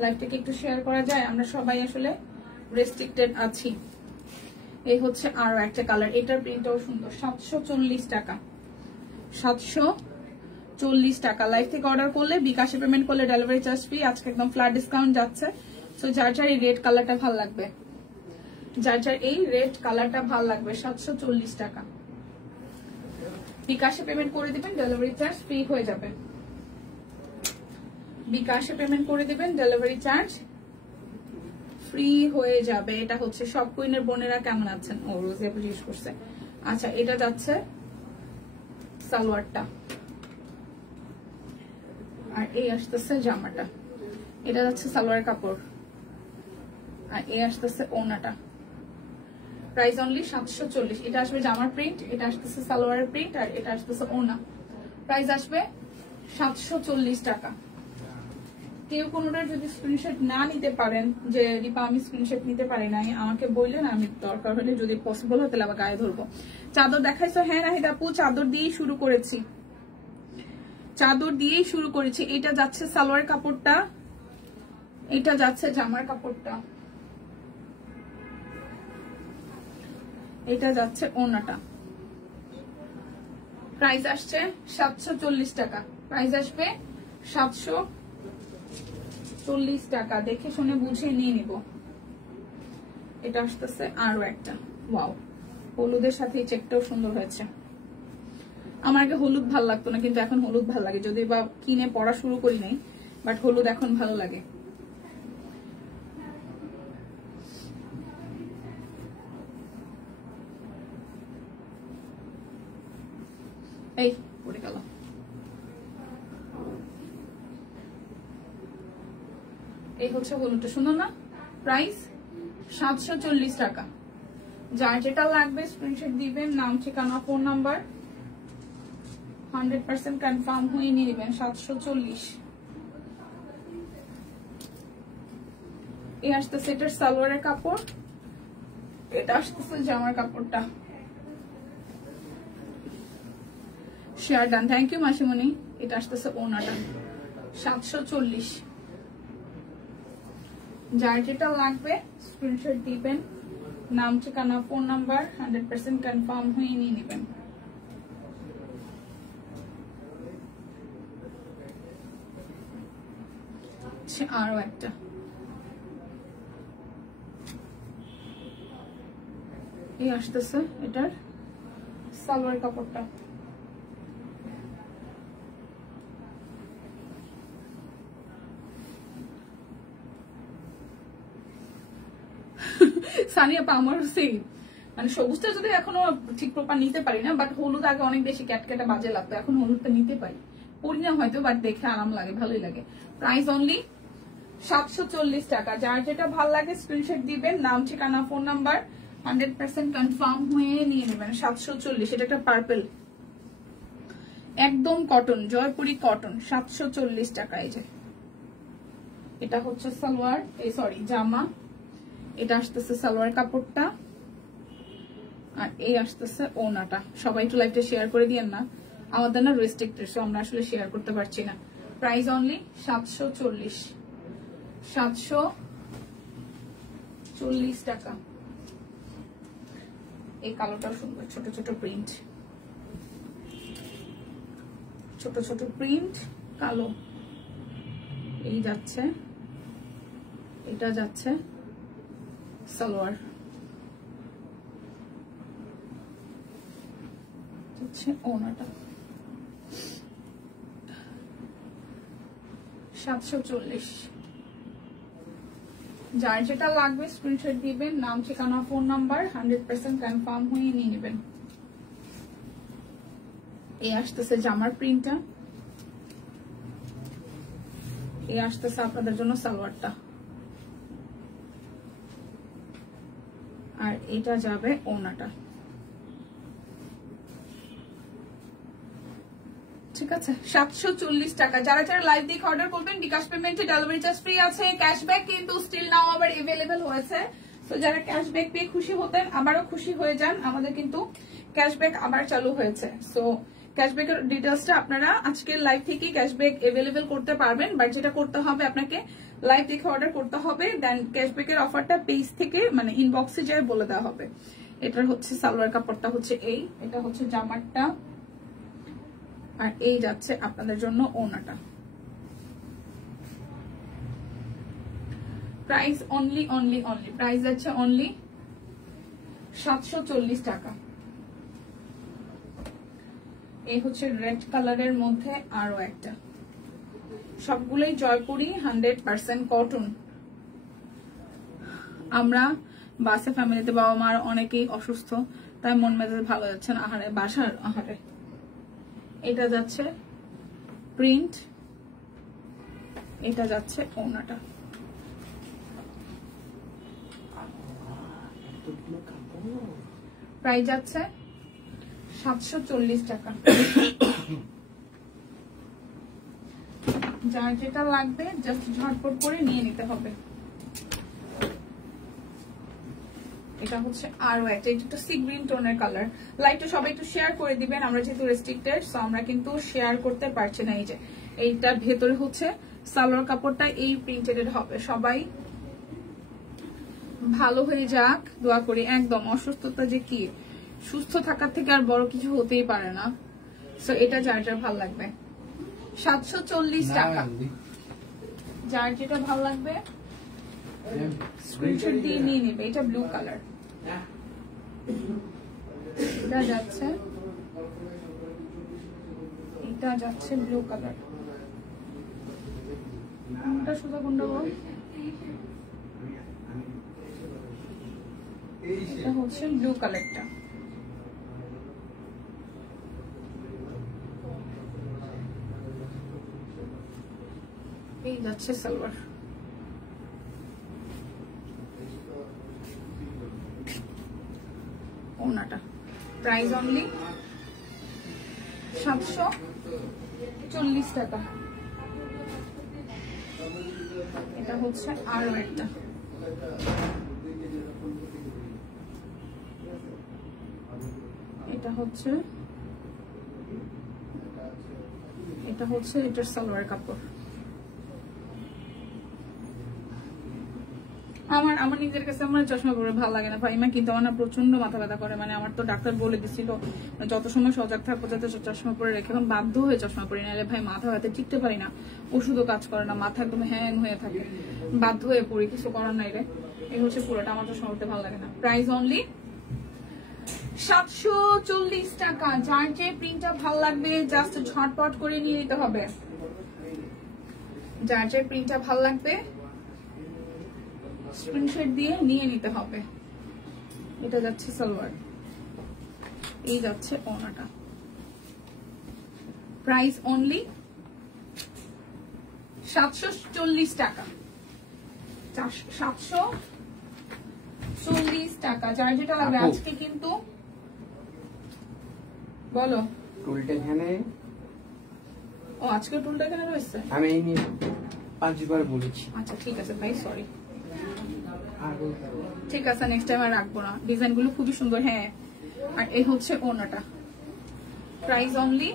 লাইভটাকে একটু শেয়ার করা যায়, আমরা সবাই আসলে রেস্ট্রিক্টেড আছি। এই হচ্ছে আরো একটা কালার, এটার প্রিন্টটাও সুন্দর। 740 টাকা, 740 টাকা। লাইভ থেকে অর্ডার করলে বিকাশে পেমেন্ট করলে ডেলিভারি চার্জ ফ্রি। আজকে একদম ফ্ল্যাট ডিসকাউন্ট যাচ্ছে। সো যার যার এই রেড কালারটা ভালো লাগবে, যার যার এই রেড কালারটা ভালো লাগবে, 740 টাকা। বিকাশে পেমেন্ট করে দিবেন, ডেলিভারি চার্জ ফ্রি হয়ে যাবে। বিকাশে পেমেন্ট করে দিবেন, ডেলিভারি চার্জ ফ্রি হয়ে যাবে। এটা হচ্ছে সব কুইনের বোনেরা কেমন আছেন? ও রোজিয়া জিজ্ঞেস করছে। আচ্ছা, এটা যাচ্ছে সালোয়ারটা, আর এই আসতেছে জামাটা। এটা যাচ্ছে সালোয়ার কাপড়, আর এই আসতেছে ওনাটা। Price only 740। এটা আসবে জামার প্রিন্ট, এটা আসতেছে সালোয়ারের প্রিন্ট, আর এটা আসতেছে ওনা। প্রাইস আসবে 740 টাকা। কেউ কোনোটা যদি স্ক্রিনশট না নিতে পারেন, যে দীপা আমি স্ক্রিনশট নিতে পারি নাই, আমাকে বললেন, আমি দরকার হলে যদি পসিবল হয় তাহলে আবার গায়ে ধরবো। চাদর দেখাইছো? হ্যাঁ নাহিদ আপু, চাদর দিয়েই শুরু করেছি, চাদর দিয়েই শুরু করেছি। এটা যাচ্ছে সালোয়ার কাপড়টা, এটা যাচ্ছে জামার কাপড়টা, এটা যাচ্ছে ওনাটা। প্রাইস আসছে 740 টাকা, প্রাইস আসবে 740 টাকা। দেখে শুনে বুঝে নিয়ে নিব। এটা আসতেছে আরো একটা, ওয়াও, হলুদের সাথে এই চেকটাও সুন্দর হয়েছে। আমার আগে হলুদ ভালো লাগতো না, কিন্তু এখন হলুদ ভালো লাগে, যদি বা কিনে পড়া শুরু করি নাই, বাট হলুদ এখন ভালো লাগে। এই পড়ে গেল। এই হচ্ছে হলুদটা, সুন্দর না? প্রাইস 740 টাকা। যার যেটা লাগবে স্ক্রিনশট দিবেন, নাম ঠিকানা ফোন নাম্বার 100% কনফার্ম হয়ে নিয়ে নেবেন। 740। এই আসতেছে এটার সালোয়ারের কাপড়, এটা আসতেছে জামার কাপড়টা। শেয়ার ডান, থ্যাংক ইউ মাসিমণি। এটা আসতেছে ওনাটা, 740। যার যেটা লাগবে স্ক্রিনশট দিবেন, নাম ঠিকানা ফোন নাম্বার 100% কনফার্ম হয়ে নিয়ে নেবেন। আরো একটা, এই আসতেছে এটার সালোয়ার কাপড়টা। সানিয়া পা আমার সেই মানে সবুজটা যদি এখনো ঠিক প্রপার নিতে পারি না, বাট হলুদ আগে অনেক বেশি ক্যাটকেটা বাজে লাগতো, এখন হলুদটা নিতে পারি, পরি না হয়তো, বাট দেখে আরাম লাগে, ভালোই লাগে। প্রাইস অনলি 740 টাকা। যার যেটা ভাল লাগে স্ক্রিনশট দিবেন, নাম ঠিকানা ফোন নাম্বার 100% কনফার্ম হয়ে নিয়ে নেবেন। 740। এটা একটা পার্পল, একদম কটন, জয়পুরি কটন, 740 টাকা। এই যে এটা হচ্ছে সালোয়ার, এই সরি জামা, এটা আসতেছে সালোয়ার কাপড়টা, আর এই আসতেছে ওনাটা। সবাই একটু লাইভটা শেয়ার করে দিয়েন না, আমাদের না রেস্ট্রিক্টেড, সো আমরা আসলে শেয়ার করতে পারছি না। প্রাইস অনলি 740, 740 টাকা। এই কালোটাও সুন্দর, ছোট ছোট প্রিন্ট, ছোট ছোট প্রিন্ট, কালো। এই যাচ্ছে, এটা যাচ্ছে সালোয়ার, ওনাটা 740। যার যেটা লাগবে স্ক্রিনশট দিবেন, নাম ঠিকানা ফোন নাম্বার 100% কনফার্ম হয়ে নিয়ে নেবেন। এই আসতেছে জামার প্রিন্টটা, এই আসতেছে আপনাদের জন্য সালোয়ারটা, আর এটা যাবে ওনাটা। ঠিক আছে, 740 টাকা। যারা যারা লাইভ দেখে অর্ডার করবেন, বিকাশ পেমেন্টে ডেলিভারি চার্জ ফ্রি আছে, ক্যাশব্যাক কিন্তু স্টিল নাও আবার এভেলেবেল হয়েছে। তো তো যারা ক্যাশব্যাক পেয়ে খুশি হতেন আবারও খুশি হয়ে যান, আমাদের কিন্তু ক্যাশব্যাক আবার চালু হয়েছে। সো ক্যাশব্যাকের ডিটেলসটা আপনারা আজকের লাইভ থেকে ক্যাশব্যাক অ্যাভেলেবেল করতে পারবেন, বাট যেটা করতে হবে আপনাকে লাইভ দেখে অর্ডার করতে হবে, দেন ক্যাশব্যাকের অফারটা পেজ থেকে মানে ইনবক্সে যায় বলে দেওয়া হবে। এটার হচ্ছে সালোয়ার কাপড়টা হচ্ছে এটা হচ্ছে জামারটা, আর এই যাচ্ছে আপনাদের জন্য ওড়নাটা। প্রাইস অনলি প্রাইস যাচ্ছে অনলি 740 টাকা। এই হচ্ছে রেড কালারের মধ্যে আরো একটা, সবগুলোই জয়পুরি 100% কটন। আমরা বাসে ফ্যামিলিতে বাবা মার অনেকেই অসুস্থ, তাই মন মেজাজ ভালো যাচ্ছে না আহারে, বাসার আহারে। এটা যাচ্ছে প্রিন্ট, এটা যাচ্ছে ওড়নাটা। প্রাইস যাচ্ছে 740 টাকা। যার যেটা লাগবে জাস্ট ঝটপট করে নিয়ে নিতে হবে। এটা হচ্ছে আরো একটা, এটা একটু সি গ্রিন টোনের কালার। লাইটটা সবাই একটু শেয়ার করে দিবেন, আমরা যেহেতু রেস্ট্রিক্টেড সো আমরা কিন্তু শেয়ার করতে পারছি না। এই যে এইটার ভেতরে হচ্ছে সালোয়ার কাপড়টা এই প্রিন্টেড হবে। সবাই ভালো হয়ে যাক দোয়া করি। একদম অসুস্থতা যে কি, সুস্থ থাকার থেকে আর বড় কিছু হতেই পারে না। সো এটা যার যার ভালো লাগবে 740 টাকা। যার যেটা ভালো লাগবে স্ক্রিনশট দিয়ে নিয়ে নেবে। এটা ব্লু কালার, এটা যাচ্ছে ব্লু কালার। এটা সোজা কোনটা বল? এটা হচ্ছে ব্লু কালারটা। এই যাচ্ছে সালোয়ার। ওড়নাটা প্রাইস অনলি 740 টাকা। এটা হচ্ছে আরো একটা, এটা হচ্ছে এটার সালোয়ার কাপড়। আমার নিজের কাছে আমার চশমা পরে ভালো লাগে না ফাইমা, কিন্তু আমার না প্রচন্ড মাথা ব্যথা করে। মানে আমার তো ডাক্তার বলে দিচ্ছিল যত সময় সজাগ থাকবো যাতে চশমা পরে রেখে, এখন বাধ্য হয়ে চশমা পরে, নাহলে ভাই মাথা ব্যথা টিকতে পারি না, ওষুধও কাজ করে না, মাথা একদম হ্যাং হয়ে থাকে, বাধ্য হয়ে পড়ি, কিছু করার নাই রে। এই হচ্ছে পুরোটা, আমার চশমা পরতে ভালো লাগে না। প্রাইস অনলি 740 টাকা। যার যে প্রিন্টটা ভালো লাগবে জাস্ট ঝটপট করে নিয়ে নিতে হবে। যার যে প্রিন্টটা ভালো লাগবে স্ক্রিনশট দিয়ে নিয়ে নিতে হবে। এটা যাচ্ছে সালোয়ার, এই যাচ্ছে ওড়নাটা। প্রাইস অনলি 740 টাকা। 740 টাকা। যার যেটা লাগবে আজকে কিন্তু বলো টুলটা এখানে। ও আজকে টুলটা এখানে রয়েছে, আমি এই নিয়ে 5 বার বলেছি। আচ্ছা ঠিক আছে ভাই, সরি। ঠিক আছে, নেক্সট টাইম আর রাখবো না। ডিজাইন গুলো খুবই সুন্দর। হ্যাঁ, আর এই হচ্ছে ওড়নাটা। প্রাইস অনলি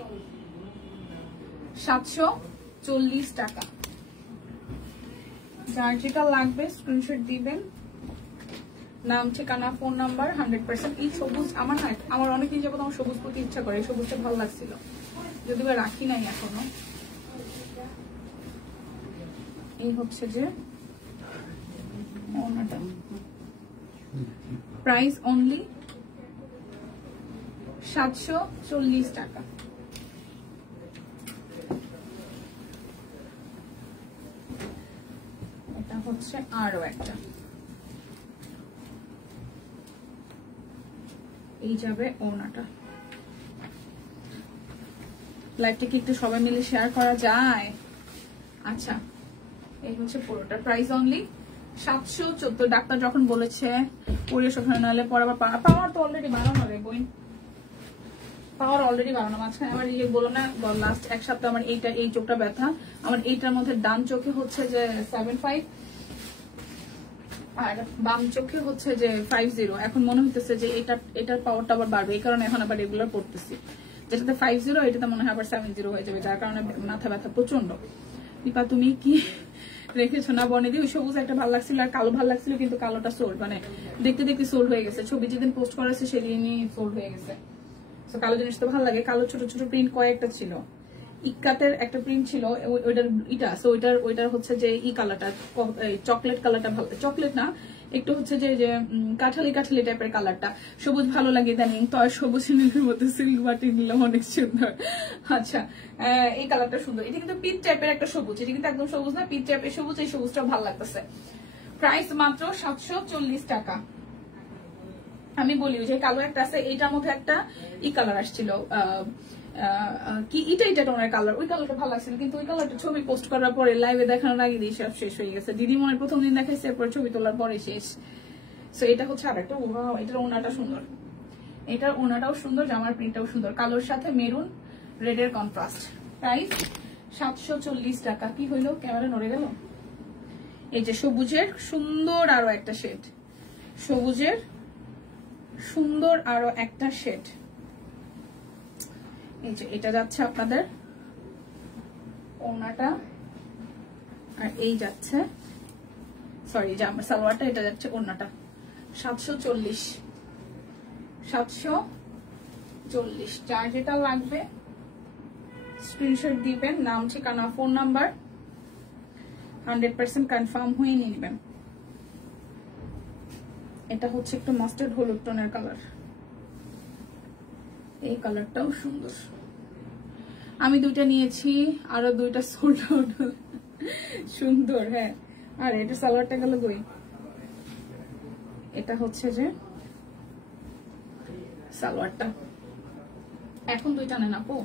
740 টাকা। যার যেটা লাগবে স্ক্রিনশট দিবেন, নাম, ঠিকানা, ফোন নাম্বার 100%। এই সবুজ আমার অনেকদিন যাবত আমার সবুজ প্রতি ইচ্ছা করে, সবুজটা ভালো লাগছিল, যদি বা রাখি নাই এখনো। এই হচ্ছে যে ওড়নাটা। প্রাইস অনলি 740 টাকা। এটা হচ্ছে আরো একটা, এই যাবে ওড়নাটা। লাইভটা কি একটু সবাই মিলে শেয়ার করা যায়? আচ্ছা, এই হচ্ছে পুরোটা। Price only 714। ডাক্তার যখন বলেছে পরিবেশ ওখানে নাহলে পড়াবার পাওয়ার তো অলরেডি বাড়ানো রে বই, পাওয়ার অলরেডি বাড়ানো। মাঝখানে আমার ইয়ে বলো না লাস্ট এক সপ্তাহ আমার এই চোখটা ব্যথা, আমার এইটার মধ্যে ডান চোখে হচ্ছে যে 7.5, আর বাম চোখে হচ্ছে যে 50, এখন মনে হইতেছে যে এটার পাওয়ারটা আবার বাড়বে, এই কারণে এখন আবার রেগুলার পড়তেছি। যেটাতে 50 এটাতে মনে হয় আবার 70 হয়ে যাবে, যার কারণে মাথা ব্যথা প্রচন্ড। দীপা তুমি কি রেখেছো না বনে দিয়ে? ওই সবুজ একটা ভালো লাগছিল আর কালো ভালো লাগছিল, কিন্তু কালোটা সোল্ড, মানে দেখতে দেখতে সোল্ড হয়ে গেছে। ছবি যেদিন পোস্ট করেছে সেদিনই সোল্ড হয়ে গেছে। তো কালো জিনিস তো ভালো লাগে। কালো ছোট ছোট প্রিন্ট কয়েকটা ছিল, ইকাতের একটা প্রিন্ট ছিল ওইটার ইটা, সো ওইটার হচ্ছে যে ই কালারটা, চকলেট কালারটা ভালো, চকলেট না একটু হচ্ছে যে কাঠালি কাঠালি টাইপের কালারটা। সবুজ ভালো লাগে ইদানিং, তো আর সবুজ নীলের মধ্যে সিল্ক বাটি নিলাম, অনেক সুন্দর। আচ্ছা এই কালারটা সুন্দর, এটা কিন্তু পিচ টাইপের একটা সবুজ, এটা কিন্তু একদম সবুজ না, পিচ টাইপের সবুজ। এই সবুজটা ভালো লাগতেছে। প্রাইস মাত্র 740 টাকা। আমি বলি যে কালো একটা আছে, এইটার মধ্যে একটা ই কালার আসছিল, কি এটা টোনের কালার, ওই কালারটা ভালো লাগছিল, কিন্তু ওই কালারটা ছবি পোস্ট করার পরে লাইভে দেখানোর আগে দিয়ে সব শেষ হয়ে গেছে। দিদি মনে প্রথম দিন দেখাইছে, এরপর ছবি তোলার পরে শেষ। সো এটা হচ্ছে আর একটা, এটার ওনাটা সুন্দর, এটার ওনাটাও সুন্দর, জামার প্রিন্টটাও সুন্দর, কালোর সাথে মেরুন রেডের কন্ট্রাস্ট। প্রাইস 740 টাকা। কি হইলো, ক্যামেরা নড়ে গেল? এই যে সবুজের সুন্দর আরো একটা শেড, সবুজের সুন্দর আরো একটা শেড। এই যে এটা যাচ্ছে আপনাদের ওনাটা, আর এই যাচ্ছে সরি জামা সালোয়ারটা, এটা যাচ্ছে ওনাটা। 740 যার যেটা লাগবে স্ক্রিনশট দিবেন, নাম ঠিকানা ফোন নাম্বার 100% কনফার্ম হয়ে নিয়ে নেবেন। এটা হচ্ছে একটু মাস্টার্ড হলুদ টোনের কালার, এই কালারটাও সুন্দর। আমি দুইটা নিয়েছি, আরো দুইটা সোল্ড আউট সুন্দর। হ্যাঁ, আর এটা সালোয়ারটা গেল গই, এটা হচ্ছে যে সালোয়ারটা। এখন দুইটা নেন আপু,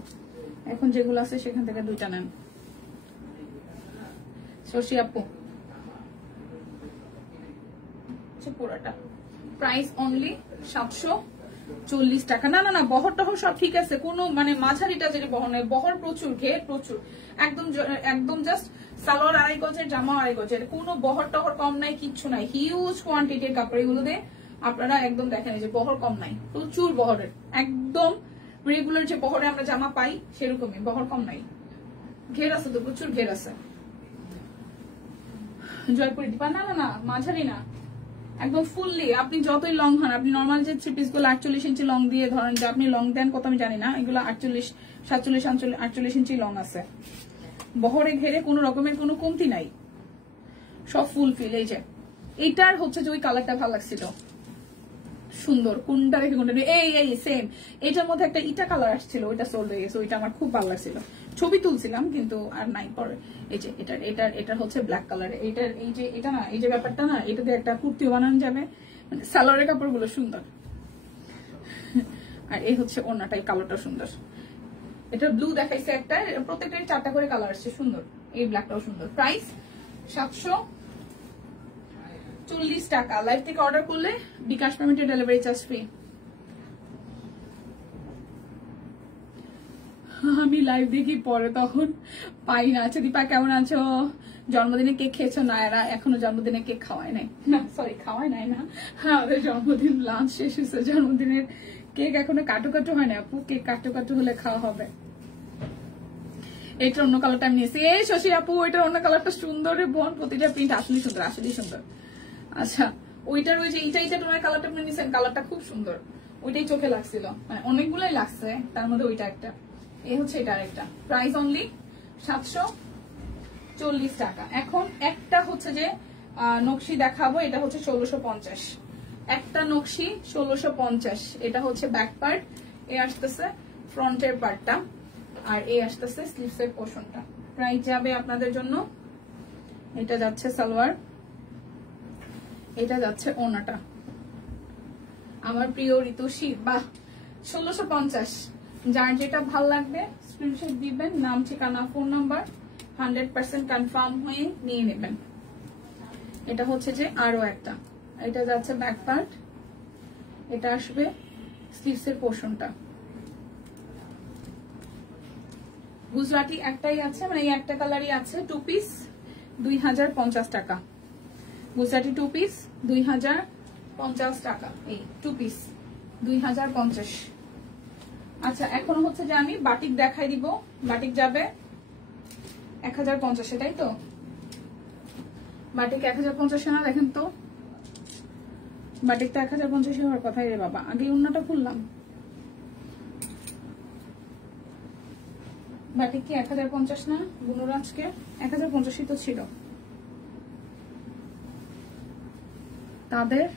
এখন যেগুলো আছে সেখান থেকে দুইটা নেন। শশী আপু পুরোটা প্রাইস অনলি 740 টাকা। না না না, বহর টহর সব ঠিক আছে, কোনো মানে মাঝারিটা যেটা বহর নাই, বহর প্রচুর, ঘের প্রচুর, একদম জাস্ট সালোয়ার 2.5 গজের, জামা 2.5 গজের, কোনো বহর টহর কম নাই, কিচ্ছু নাই, হিউজ কোয়ান্টিটির কাপড়। এগুলো দিয়ে আপনারা একদম দেখেন যে বহর কম নাই, প্রচুর বহরের, একদম রেগুলার যে বহরে আমরা জামা পাই সেরকমই, বহর কম নাই। ঘের আছে তো, প্রচুর ঘের আছে। জয়পুরি দীপা না না না, মাঝারি না, একদম ফুললি। আপনি যতই লং হন, আপনি নর্মাল যে থ্রি পিস গুলো 48 ইঞ্চি লং দিয়ে ধরেন, যে আপনি লং দেন কত আমি জানি না, এগুলো 48, 47, 48 ইঞ্চি লং আছে। বহরে ঘেরে কোনো রকমের কোনো কমতি নাই, সব ফুল ফিল। এই যে এইটার হচ্ছে যে ওই কালারটা ভালো লাগছিল, সুন্দর। কোনটা রেখে কোনটা, এই সেম এটার মধ্যে একটা ইটা কালার আসছিল, ওইটা সোল্ড হয়ে গেছে, ওইটা আমার খুব ভালো লাগছিল, ছবি তুলছিলাম কিন্তু আর নাই পরে। এই যে এটার হচ্ছে ব্ল্যাক কালার, এইটার এই যে এটা না, এই যে ব্যাপারটা না, এটা দিয়ে একটা কুর্তিও বানানো যাবে, মানে সালোয়ারের কাপড়গুলো সুন্দর। আর এই হচ্ছে ওনাটা, এই কালারটা সুন্দর। এটা ব্লু দেখাইছে একটা, প্রত্যেকটার 4টা করে কালার আসছে, সুন্দর। এই ব্ল্যাকটাও সুন্দর। প্রাইস 740 টাকা। লাইভ থেকে অর্ডার করলে বিকাশ পেমেন্টের ডেলিভারি চার্জ ফ্রি। আমি লাইভ দেখি পরে, তখন পাই না। আচ্ছা দীপা কেমন আছো? জন্মদিনে কেক খেয়েছো? না, এরা এখনো জন্মদিনে কেক খাওয়ায় নাই, না সরি খাওয়ায় নাই না, আমাদের জন্মদিন লাঞ্চ শেষ হয়েছে, জন্মদিনের কেক এখনো কাটু হয় না আপু, কেক কাটু হলে খাওয়া হবে। এটার অন্য কালারটা আমি নিয়েছি। এই শশী আপু, এটার অন্য কালারটা সুন্দর রে বোন, প্রতিটা প্রিন্ট আসলেই সুন্দর, আসলেই সুন্দর। আচ্ছা ওইটার ওই যে এইটা তোমার কালারটা আপনি নিয়েছেন, কালারটা খুব সুন্দর, ওইটাই চোখে লাগছিল, মানে অনেকগুলাই লাগছে, তার মধ্যে ওইটা একটা। এই হচ্ছে এটা আরেকটা। প্রাইস অনলি 740 টাকা। এখন একটা হচ্ছে যে নকশি দেখাবো, এটা হচ্ছে 1650, একটা নকশি 1650। এটা হচ্ছে ব্যাক পার্ট, এ আসতেছে ফ্রন্টের পার্টটা, আর এই আসতেছে স্লিভসের পোর্শনটা। প্রাইস যাবে আপনাদের জন্য, এটা যাচ্ছে সালোয়ার, এটা যাচ্ছে ওনাটা। আমার প্রিয় ঋতুশ্রী, বাহ 1650। যার যেটা ভাল লাগবে স্ক্রিনশট দিবেন, নাম ঠিকানা ফোন নাম্বার 100% কনফার্ম হয়ে নিয়ে নেবেন। এটা হচ্ছে যে আরো একটা, এটা যাচ্ছে ব্যাক পার্ট, এটা আসবে স্লিভসের পোর্শনটা। গুজরাটি একটাই আছে, মানে এই একটা কালারই আছে, 2 পিস 2050 টাকা। গুজরাটি 2 পিস 2050 টাকা। এই 2 পিস 2050। আচ্ছা এখন হচ্ছে যে আমি বাটিক দেখাই দিব। বাটিক যাবে 1050, এটাই তো? বাটিক 1050 না, দেখেন তো বাটিকটা 1050 হওয়ার কথাই রে বাবা। আগে অন্যটা খুললাম। বাটিক কি 1050 না? বুনুরাজকে 1050ই তো ছিল। তাদের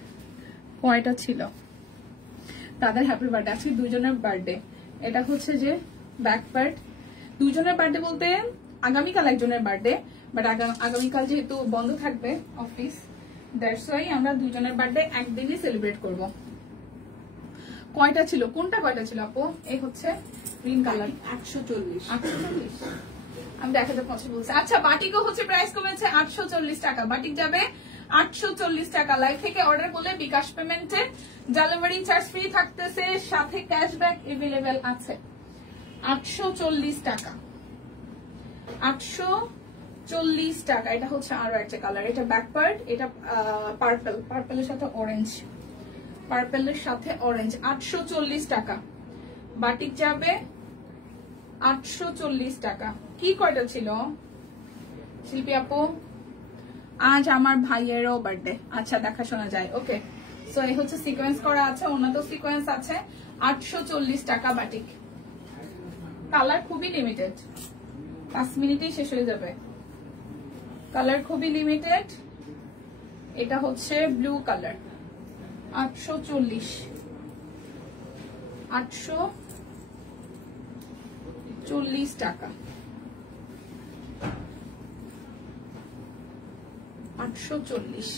কয়টা ছিল? তাদের হ্যাপি বার্থডে। আজকে দুইজনের বার্থডে। এটা হচ্ছে যে ব্যাক পার্ট। দুইজনের বার্থডে বলতে আগামীকাল একজনের বার্থডে, বাট আগামীকাল যেহেতু বন্ধ থাকবে অফিস, দ্যাটস ওয়াই আমরা দুইজনের বার্থডে একদিনই সেলিব্রেট করব। কয়টা ছিল? কোনটা কয়টা ছিল আপু? এই হচ্ছে গ্রিন কালার 140। আমি 1050 বলছি। আচ্ছা বাটিকও হচ্ছে প্রাইস কমেছে 840 টাকা। বাটিক যাবে 840 টাকা। লাইভ থেকে অর্ডার করলে বিকাশ পেমেন্টে ডেলিভারি চার্জ ফ্রি থাকতেছে, সাথে ক্যাশব্যাক এভেলেবেল আছে। 840 টাকা, 840 টাকা। এটা হচ্ছে আরো একটা কালার। এটা ব্যাক পার্ট, এটা পার্পল, পার্পলের সাথে অরেঞ্জ, পার্পলের সাথে অরেঞ্জ। 840 টাকা। বাটিক যাবে 840 টাকা। কি কয়টা ছিল শিল্পী আপু? আজ আমার ভাইয়েরও বার্থডে। আচ্ছা দেখাশোনা যায়। ওকে, সো এই হচ্ছে সিকোয়েন্স করা আছে, ওনাতেও সিকোয়েন্স আছে। 840 টাকা বাটিক। কালার খুবই লিমিটেড, 5 মিনিটেই শেষ হয়ে যাবে। কালার খুবই লিমিটেড। এটা হচ্ছে ব্লু কালার। 840, 840 টাকা। 840,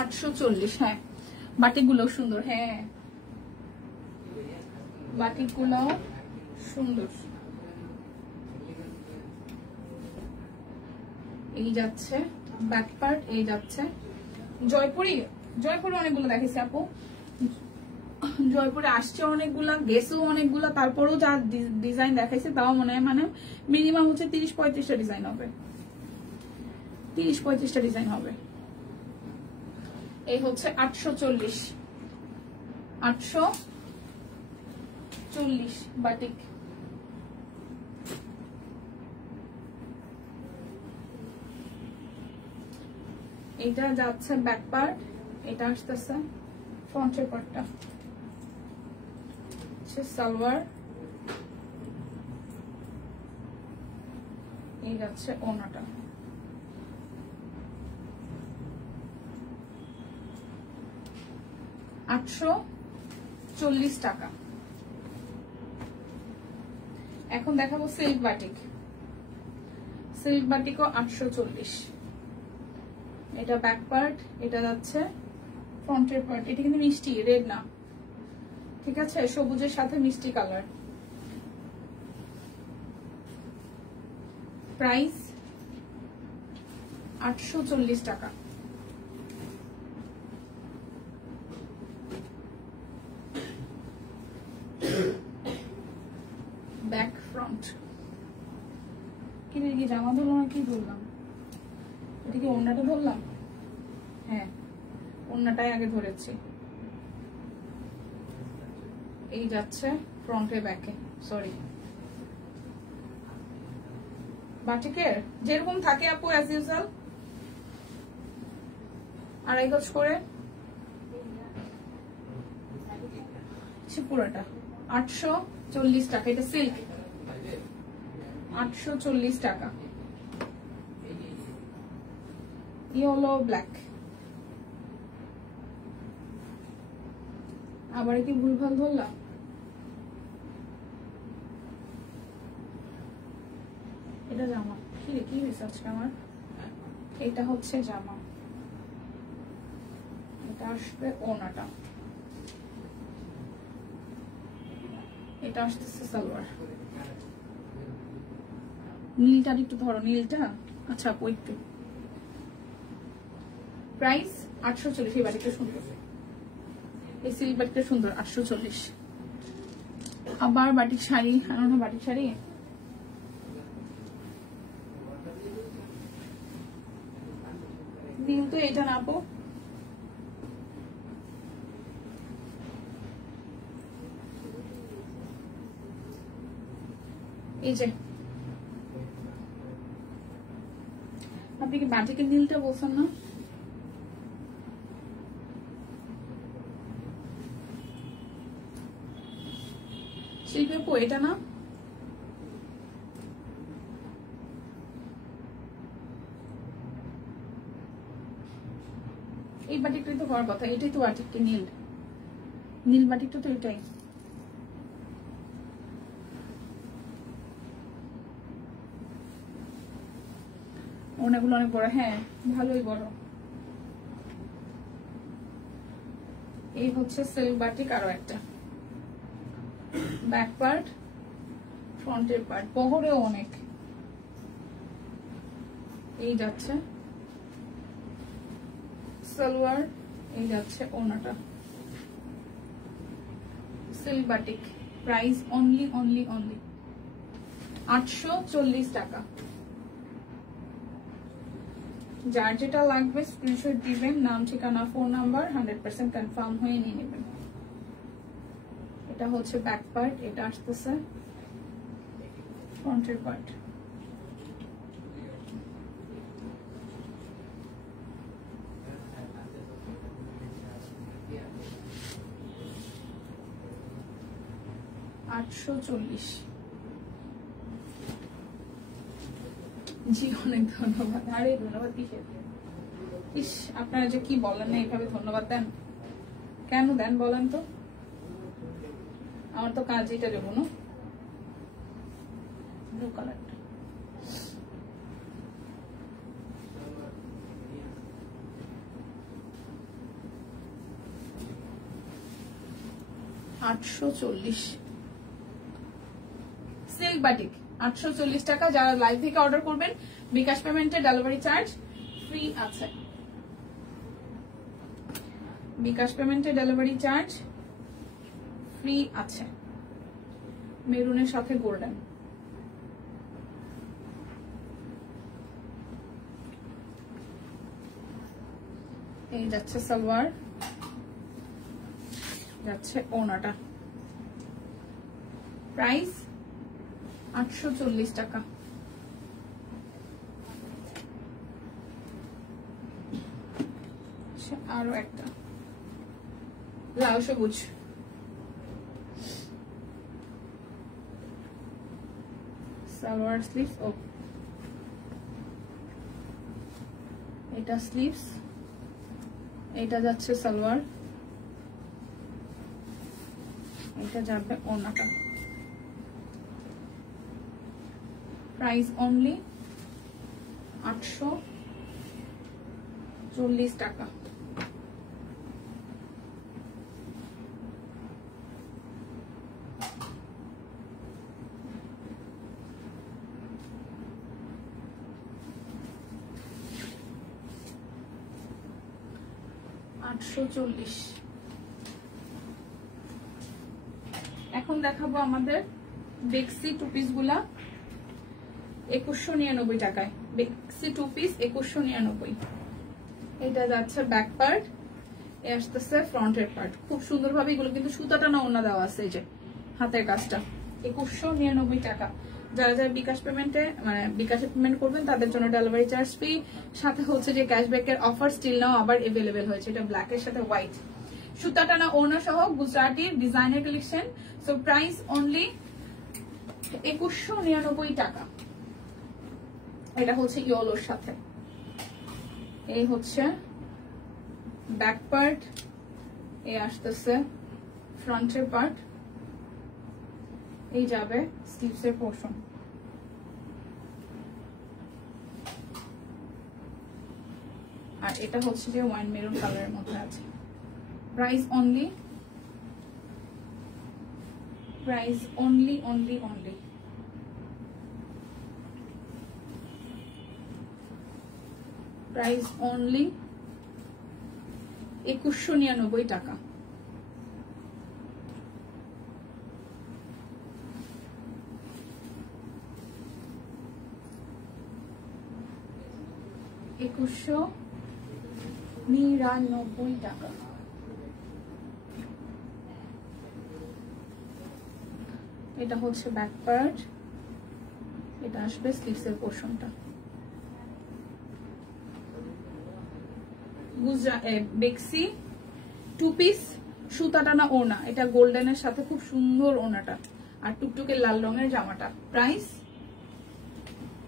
840। হ্যাঁ বাটিক গুলো সুন্দর। হ্যাঁ বাটিক গুলো সুন্দর। এই যাচ্ছে ব্যাক পার্ট, এই যাচ্ছে জয়পুরি। জয়পুরে অনেকগুলো দেখেছি আপু, জয়পুরে আসছে অনেকগুলা, গেছেও অনেকগুলা, তারপরেও যা ডিজাইন দেখাইছে তাও মনে হয় মানে মিনিমাম হচ্ছে 30-35টা ডিজাইন হবে, 30-35টা ডিজাইন হবে। এই হচ্ছে 840, 840 বাটিক। এটা যাচ্ছে ব্যাক পার্ট, এটা আসতেছে ফ্রন্টের পার্টটা, সালোয়ার, এই যাচ্ছে ওড়নাটা। $840 টাকা। এখন দেখাবো সিল্ক বাটিক। সিল্ক বাটিকও 840। এটা ব্যাক পার্ট, এটা যাচ্ছে ফ্রন্টের পার্ট। এটা কিন্তু মিষ্টি, রেড না, ঠিক আছে, সবুজের সাথে মিষ্টি কালার। প্রাইস 840 টাকা। Back front. কি জামা ধরলাম না, কি ধরলাম? এটা কি ওড়নাটা ধরলাম? হ্যাঁ ওড়নাটাই আগে ধরেছি। এই যাচ্ছে ফ্রন্টে ব্যাকে, সরি। বাটিকের যেরকম থাকে আপু অ্যাজ ইউজুয়াল, 2.5 গজ করে পুরোটা 840 টাকা। এটা সিল্ক, 840 টাকা। Yellow black. আবার কি ভুলভাল ধরলাম? এটা জামা। কি হয়েছে আজকে আমার? এটা হচ্ছে জামা, এটা আসবে ওড়নাটা, এটা আসতেছে সালোয়ার। নীলটা একটু ধরো, নীলটা। আচ্ছা আপু একটু। প্রাইস 840। এই বাটিকটা সুন্দর, এই সিল্ক বাটিকটা সুন্দর, 840। আবার বাটিক শাড়ি, বাটিক শাড়ি নীল তো এটা না আপু, এই যে আপনি কি বাটিকের নীলটা বলছেন না? শিল্পী আপু এটা না? এই বাটিকটাই তো হওয়ার কথা, এটাই তো বাটিকটা, নীল নীল বাটিকটা তো এটাই। ওনাগুলো অনেক বড়, হ্যাঁ ভালোই বড়। এই হচ্ছে সিল্ক বাটিক, আরো একটা ব্যাক পার্ট, ফ্রন্টের পার্ট, বহরেও অনেক। এই যাচ্ছে সালোয়ার, এই যাচ্ছে ওনাটা। সিল্ক বাটিক, প্রাইস অনলি 840 টাকা। যার যেটা লাগবে স্ক্রিনশট দিবেন, নাম ঠিকানা ফোন নাম্বার 100% কনফার্ম হয়ে নিয়ে নেবেন। এটা হচ্ছে ব্যাক পার্ট, এটা আসতেছে ফ্রন্টের পার্ট। $840। জি অনেক ধন্যবাদ। আরে ধন্যবাদ কিসের? ইস আপনারা যে কি বলেন না, এইভাবে ধন্যবাদ দেন কেন দেন বলেন তো? আমার তো কাজ এটা দেবো না, ব্লু কালারটা। $840 সিল্ক বাটিক, 840 টাকা। যারা লাইভ থেকে অর্ডার করবেন বিকাশ পেমেন্টে ডেলিভারি চার্জ ফ্রি আছে। বিকাশ পেমেন্টে ডেলিভারি চার্জ ফ্রি আছে। মেরুনের সাথে গোল্ডেন। এই যাচ্ছে সালোয়ার, যাচ্ছে ওনাটা। প্রাইস 840 টাকা। আরো একটা লাল সবুজ, সালোয়ার স্লিভস, ও এটা স্লিভস, এটা যাচ্ছে সালোয়ার, এটা যাবে ওনাটা। প্রাইস অনলি 840 টাকা। এখন দেখাবো আমাদের বেক্সি টু পিস গুলা 2199 টাকায়। বেক্সি টু পিস 2199। এটা যাচ্ছে ব্যাক পার্ট, এ আসতেছে ফ্রন্টের পার্ট। খুব সুন্দর ভাবে এগুলো কিন্তু সুতাটা না ওনা দেওয়া আছে, এই যে হাতের কাজটা। 2199 টাকা। যারা যারা বিকাশ পেমেন্টে মানে বিকাশে পেমেন্ট করবেন তাদের জন্য ডেলিভারি চার্জ ফ্রি, সাথে হচ্ছে যে ক্যাশব্যাকের অফার স্টিল নাও আবার এভেলেবেল হয়েছে। এটা ব্ল্যাক এর সাথে হোয়াইট, সুতাটা না ওনা সহ গুজরাটির designer collection. So price only 2199 টাকা। এটা হচ্ছে ইয়েলোর সাথে। এই হচ্ছে ব্যাক পার্ট, এই আসতেছে ফ্রন্টের পার্ট, এই যাবে স্লিভস এর পোর্শন। আর এটা হচ্ছে যে ওয়াইন মেরুন কালারের মধ্যে আছে। প্রাইস অনলি প্রাইস অনলি 2199 টাকা। 99 টাকা। এটা হচ্ছে ব্যাক পার্ট, এটা আসবে স্লিভসের পোর্শনটা। বেক্সি 2 পিস সুতা টানা ওনা, এটা গোল্ডেনের সাথে খুব সুন্দর ওনাটা, আর টুকটুকে লাল রঙের জামাটা। প্রাইস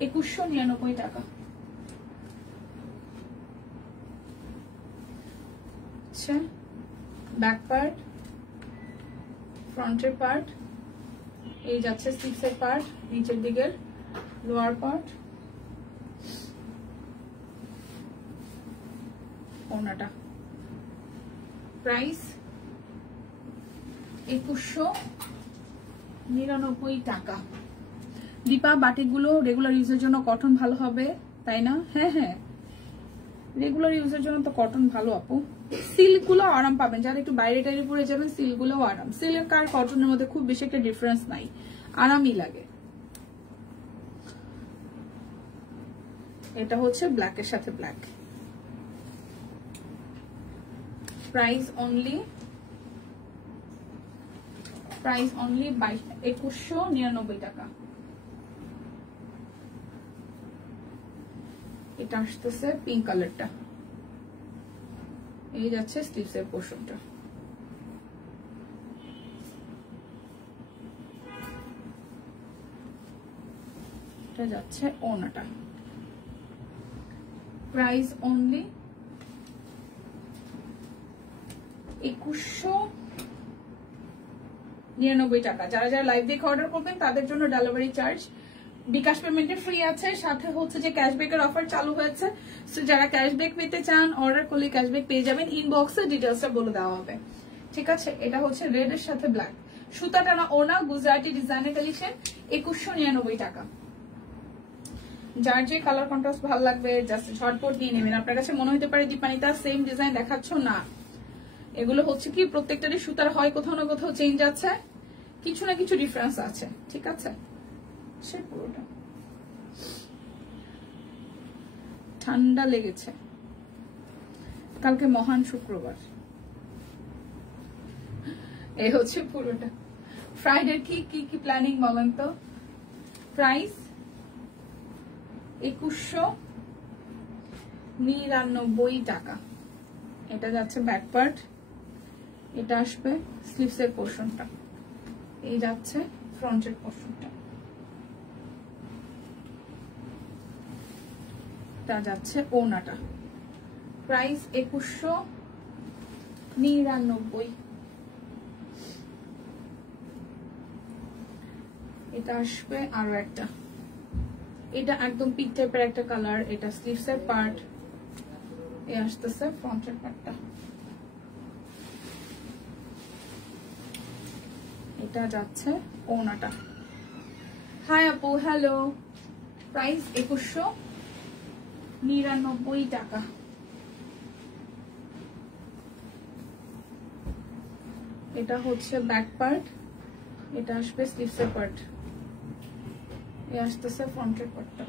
2199 টাকা। আচ্ছা, ব্যাক পার্ট, ফ্রন্টের পার্ট, এই যাচ্ছে স্লিভসের পার্ট, নিচের দিকের লোয়ার পার্ট, ওনাটা। প্রাইস 2199 টাকা। দীপা, বাটিকগুলো রেগুলার ইউজের জন্য কটন ভালো হবে, তাই না? হ্যাঁ হ্যাঁ, রেগুলার ইউজের জন্য তো কটন ভালো আপু। সিল্ক গুলো আরাম পাবেন, যারা একটু বাইরে টাইরে পরে যাবেন সিল্ক গুলো আরাম। সিল্ক আর কটনের মধ্যে খুব বেশি একটা ডিফারেন্স নাই, আরামই লাগে। এটা হচ্ছে ব্ল্যাকের সাথে ব্ল্যাক। প্রাইস অনলি 2199 টাকা। এটা আসতেছে পিঙ্ক কালারটা, এই যাচ্ছে স্লিভসের পোর্শনটা। এটা যাচ্ছে ওনাটা। প্রাইস অনলি 2199 টাকা। যারা যারা লাইভ দেখে অর্ডার করবেন তাদের জন্য ডেলিভারি চার্জ বিকাশ পেমেন্টে ফ্রি আছে, সাথে হচ্ছে যে ক্যাশব্যাকের অফার চালু হয়েছে। সো যারা ক্যাশব্যাক পেতে চান অর্ডার করলে ক্যাশব্যাক পেয়ে যাবেন, ইনবক্সে ডিটেলসটা বলে দেওয়া হবে, ঠিক আছে? এটা হচ্ছে রেড এর সাথে ব্ল্যাক, সুতা টানা ওনা, গুজরাটি ডিজাইনের কালেকশন, 2199 টাকা। যার যে কালার কন্ট্রাস্ট ভালো লাগবে জাস্ট ঝটপট নিয়ে নেবেন। আপনার কাছে মনে হতে পারে দীপানিতা সেম ডিজাইন দেখাচ্ছ, না, এগুলো হচ্ছে কি প্রত্যেকটারই সুতার হয় কোথাও না কোথাও চেঞ্জ আছে, কিছু না কিছু ডিফারেন্স আছে, ঠিক আছে? সে পুরোটা ঠান্ডা লেগেছে, কালকে মহান শুক্রবার। এই হচ্ছে পুরোটা। ফ্রাইডে কি কি কি প্ল্যানিং বলেন তো? প্রাইস 2199 টাকা। এটা যাচ্ছে ব্যাক পার্ট, এটা আসবে স্লিভসের পোর্শনটা, এই যাচ্ছে ফ্রন্টের পোর্শনটা, এটা যাচ্ছে ওনাটা। প্রাইস 2199। এটা আসবে আরো একটা, এটা একদম পিক টাইপের একটা কালার, এটা স্লিভসের পার্ট, এ আসতেছে ফ্রন্টের পার্টটা, এটা যাচ্ছে ওনাটা। হাই আপু, হ্যালো। প্রাইস 2199 টাকা। এটা হচ্ছে ব্যাক পার্ট, এটা আসবে স্লিভসের পার্ট, এ আসতেছে ফ্রন্টের পার্টটা।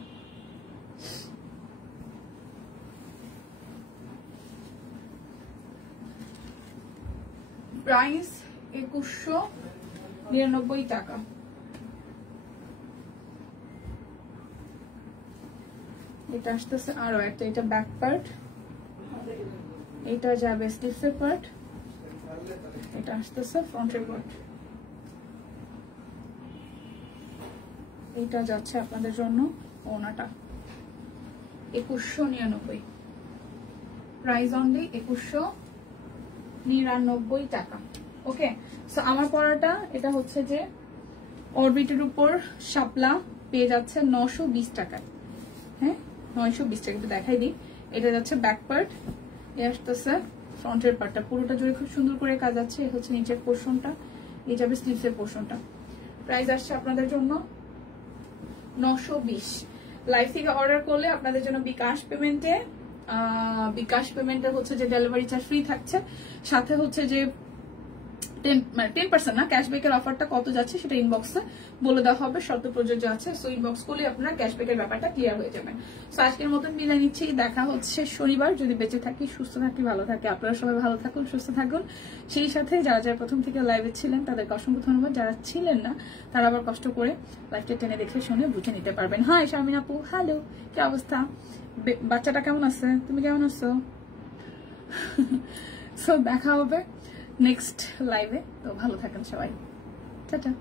প্রাইস 2199 টাকা। এটা আসতেছে আরো একটা, এটা ব্যাক পার্ট, এটা যাবে স্লিভসের পার্ট, এটা আসতেছে ফ্রন্টের পার্ট, এটা যাচ্ছে আপনাদের জন্য ওনাটা। 2199। প্রাইস অনলি 2199 টাকা। ওকে, সো আমার পরাটা এটা হচ্ছে যে অরবিটের উপর শাপলা পেয়ে যাচ্ছে 920 টাকায়। হ্যাঁ, 920 টাকা। একটু দেখাই দিই, এটা যাচ্ছে ব্যাক পার্ট, এ আসতেছে ফ্রন্টের পার্টটা, পুরোটা জুড়ে খুব সুন্দর করে কাজ আছে। এই হচ্ছে নিচের পোর্শনটা, এই যাবে স্লিভসের পোর্শনটা। প্রাইস আসছে আপনাদের জন্য 920। লাইভ থেকে অর্ডার করলে আপনাদের জন্য বিকাশ পেমেন্টে হচ্ছে যে ডেলিভারি চার্জ ফ্রি থাকছে, সাথে হচ্ছে যে 10% না, ক্যাশব্যাকের অফারটা কত যাচ্ছে সেটা ইনবক্সে বলে দেওয়া হবে, শর্ত প্রযোজ্য আছে। সো ইনবক্স করলে আপনার ক্যাশব্যাকের ব্যাপারটা ক্লিয়ার হয়ে যাবে। সো আজকের মতন বিদায় নিচ্ছি, দেখা হচ্ছে শনিবার, যদি বেঁচে থাকি, সুস্থ থাকি, ভালো থাকি। আপনারা সবাই ভালো থাকুন, সুস্থ থাকুন। সেই সাথে যারা যারা প্রথম থেকে লাইভে ছিলেন তাদেরকে অসংখ্য ধন্যবাদ, যারা ছিলেন না তারা আবার কষ্ট করে লাইভটা টেনে দেখে শুনে বুঝে নিতে পারবেন। হাই শারমিন আপু, হ্যালো, কি অবস্থা? বাচ্চাটা কেমন আছে? তুমি কেমন আছো? সো দেখা হবে নেক্সট লাইভে, তো ভালো থাকেন সবাই, টাটা।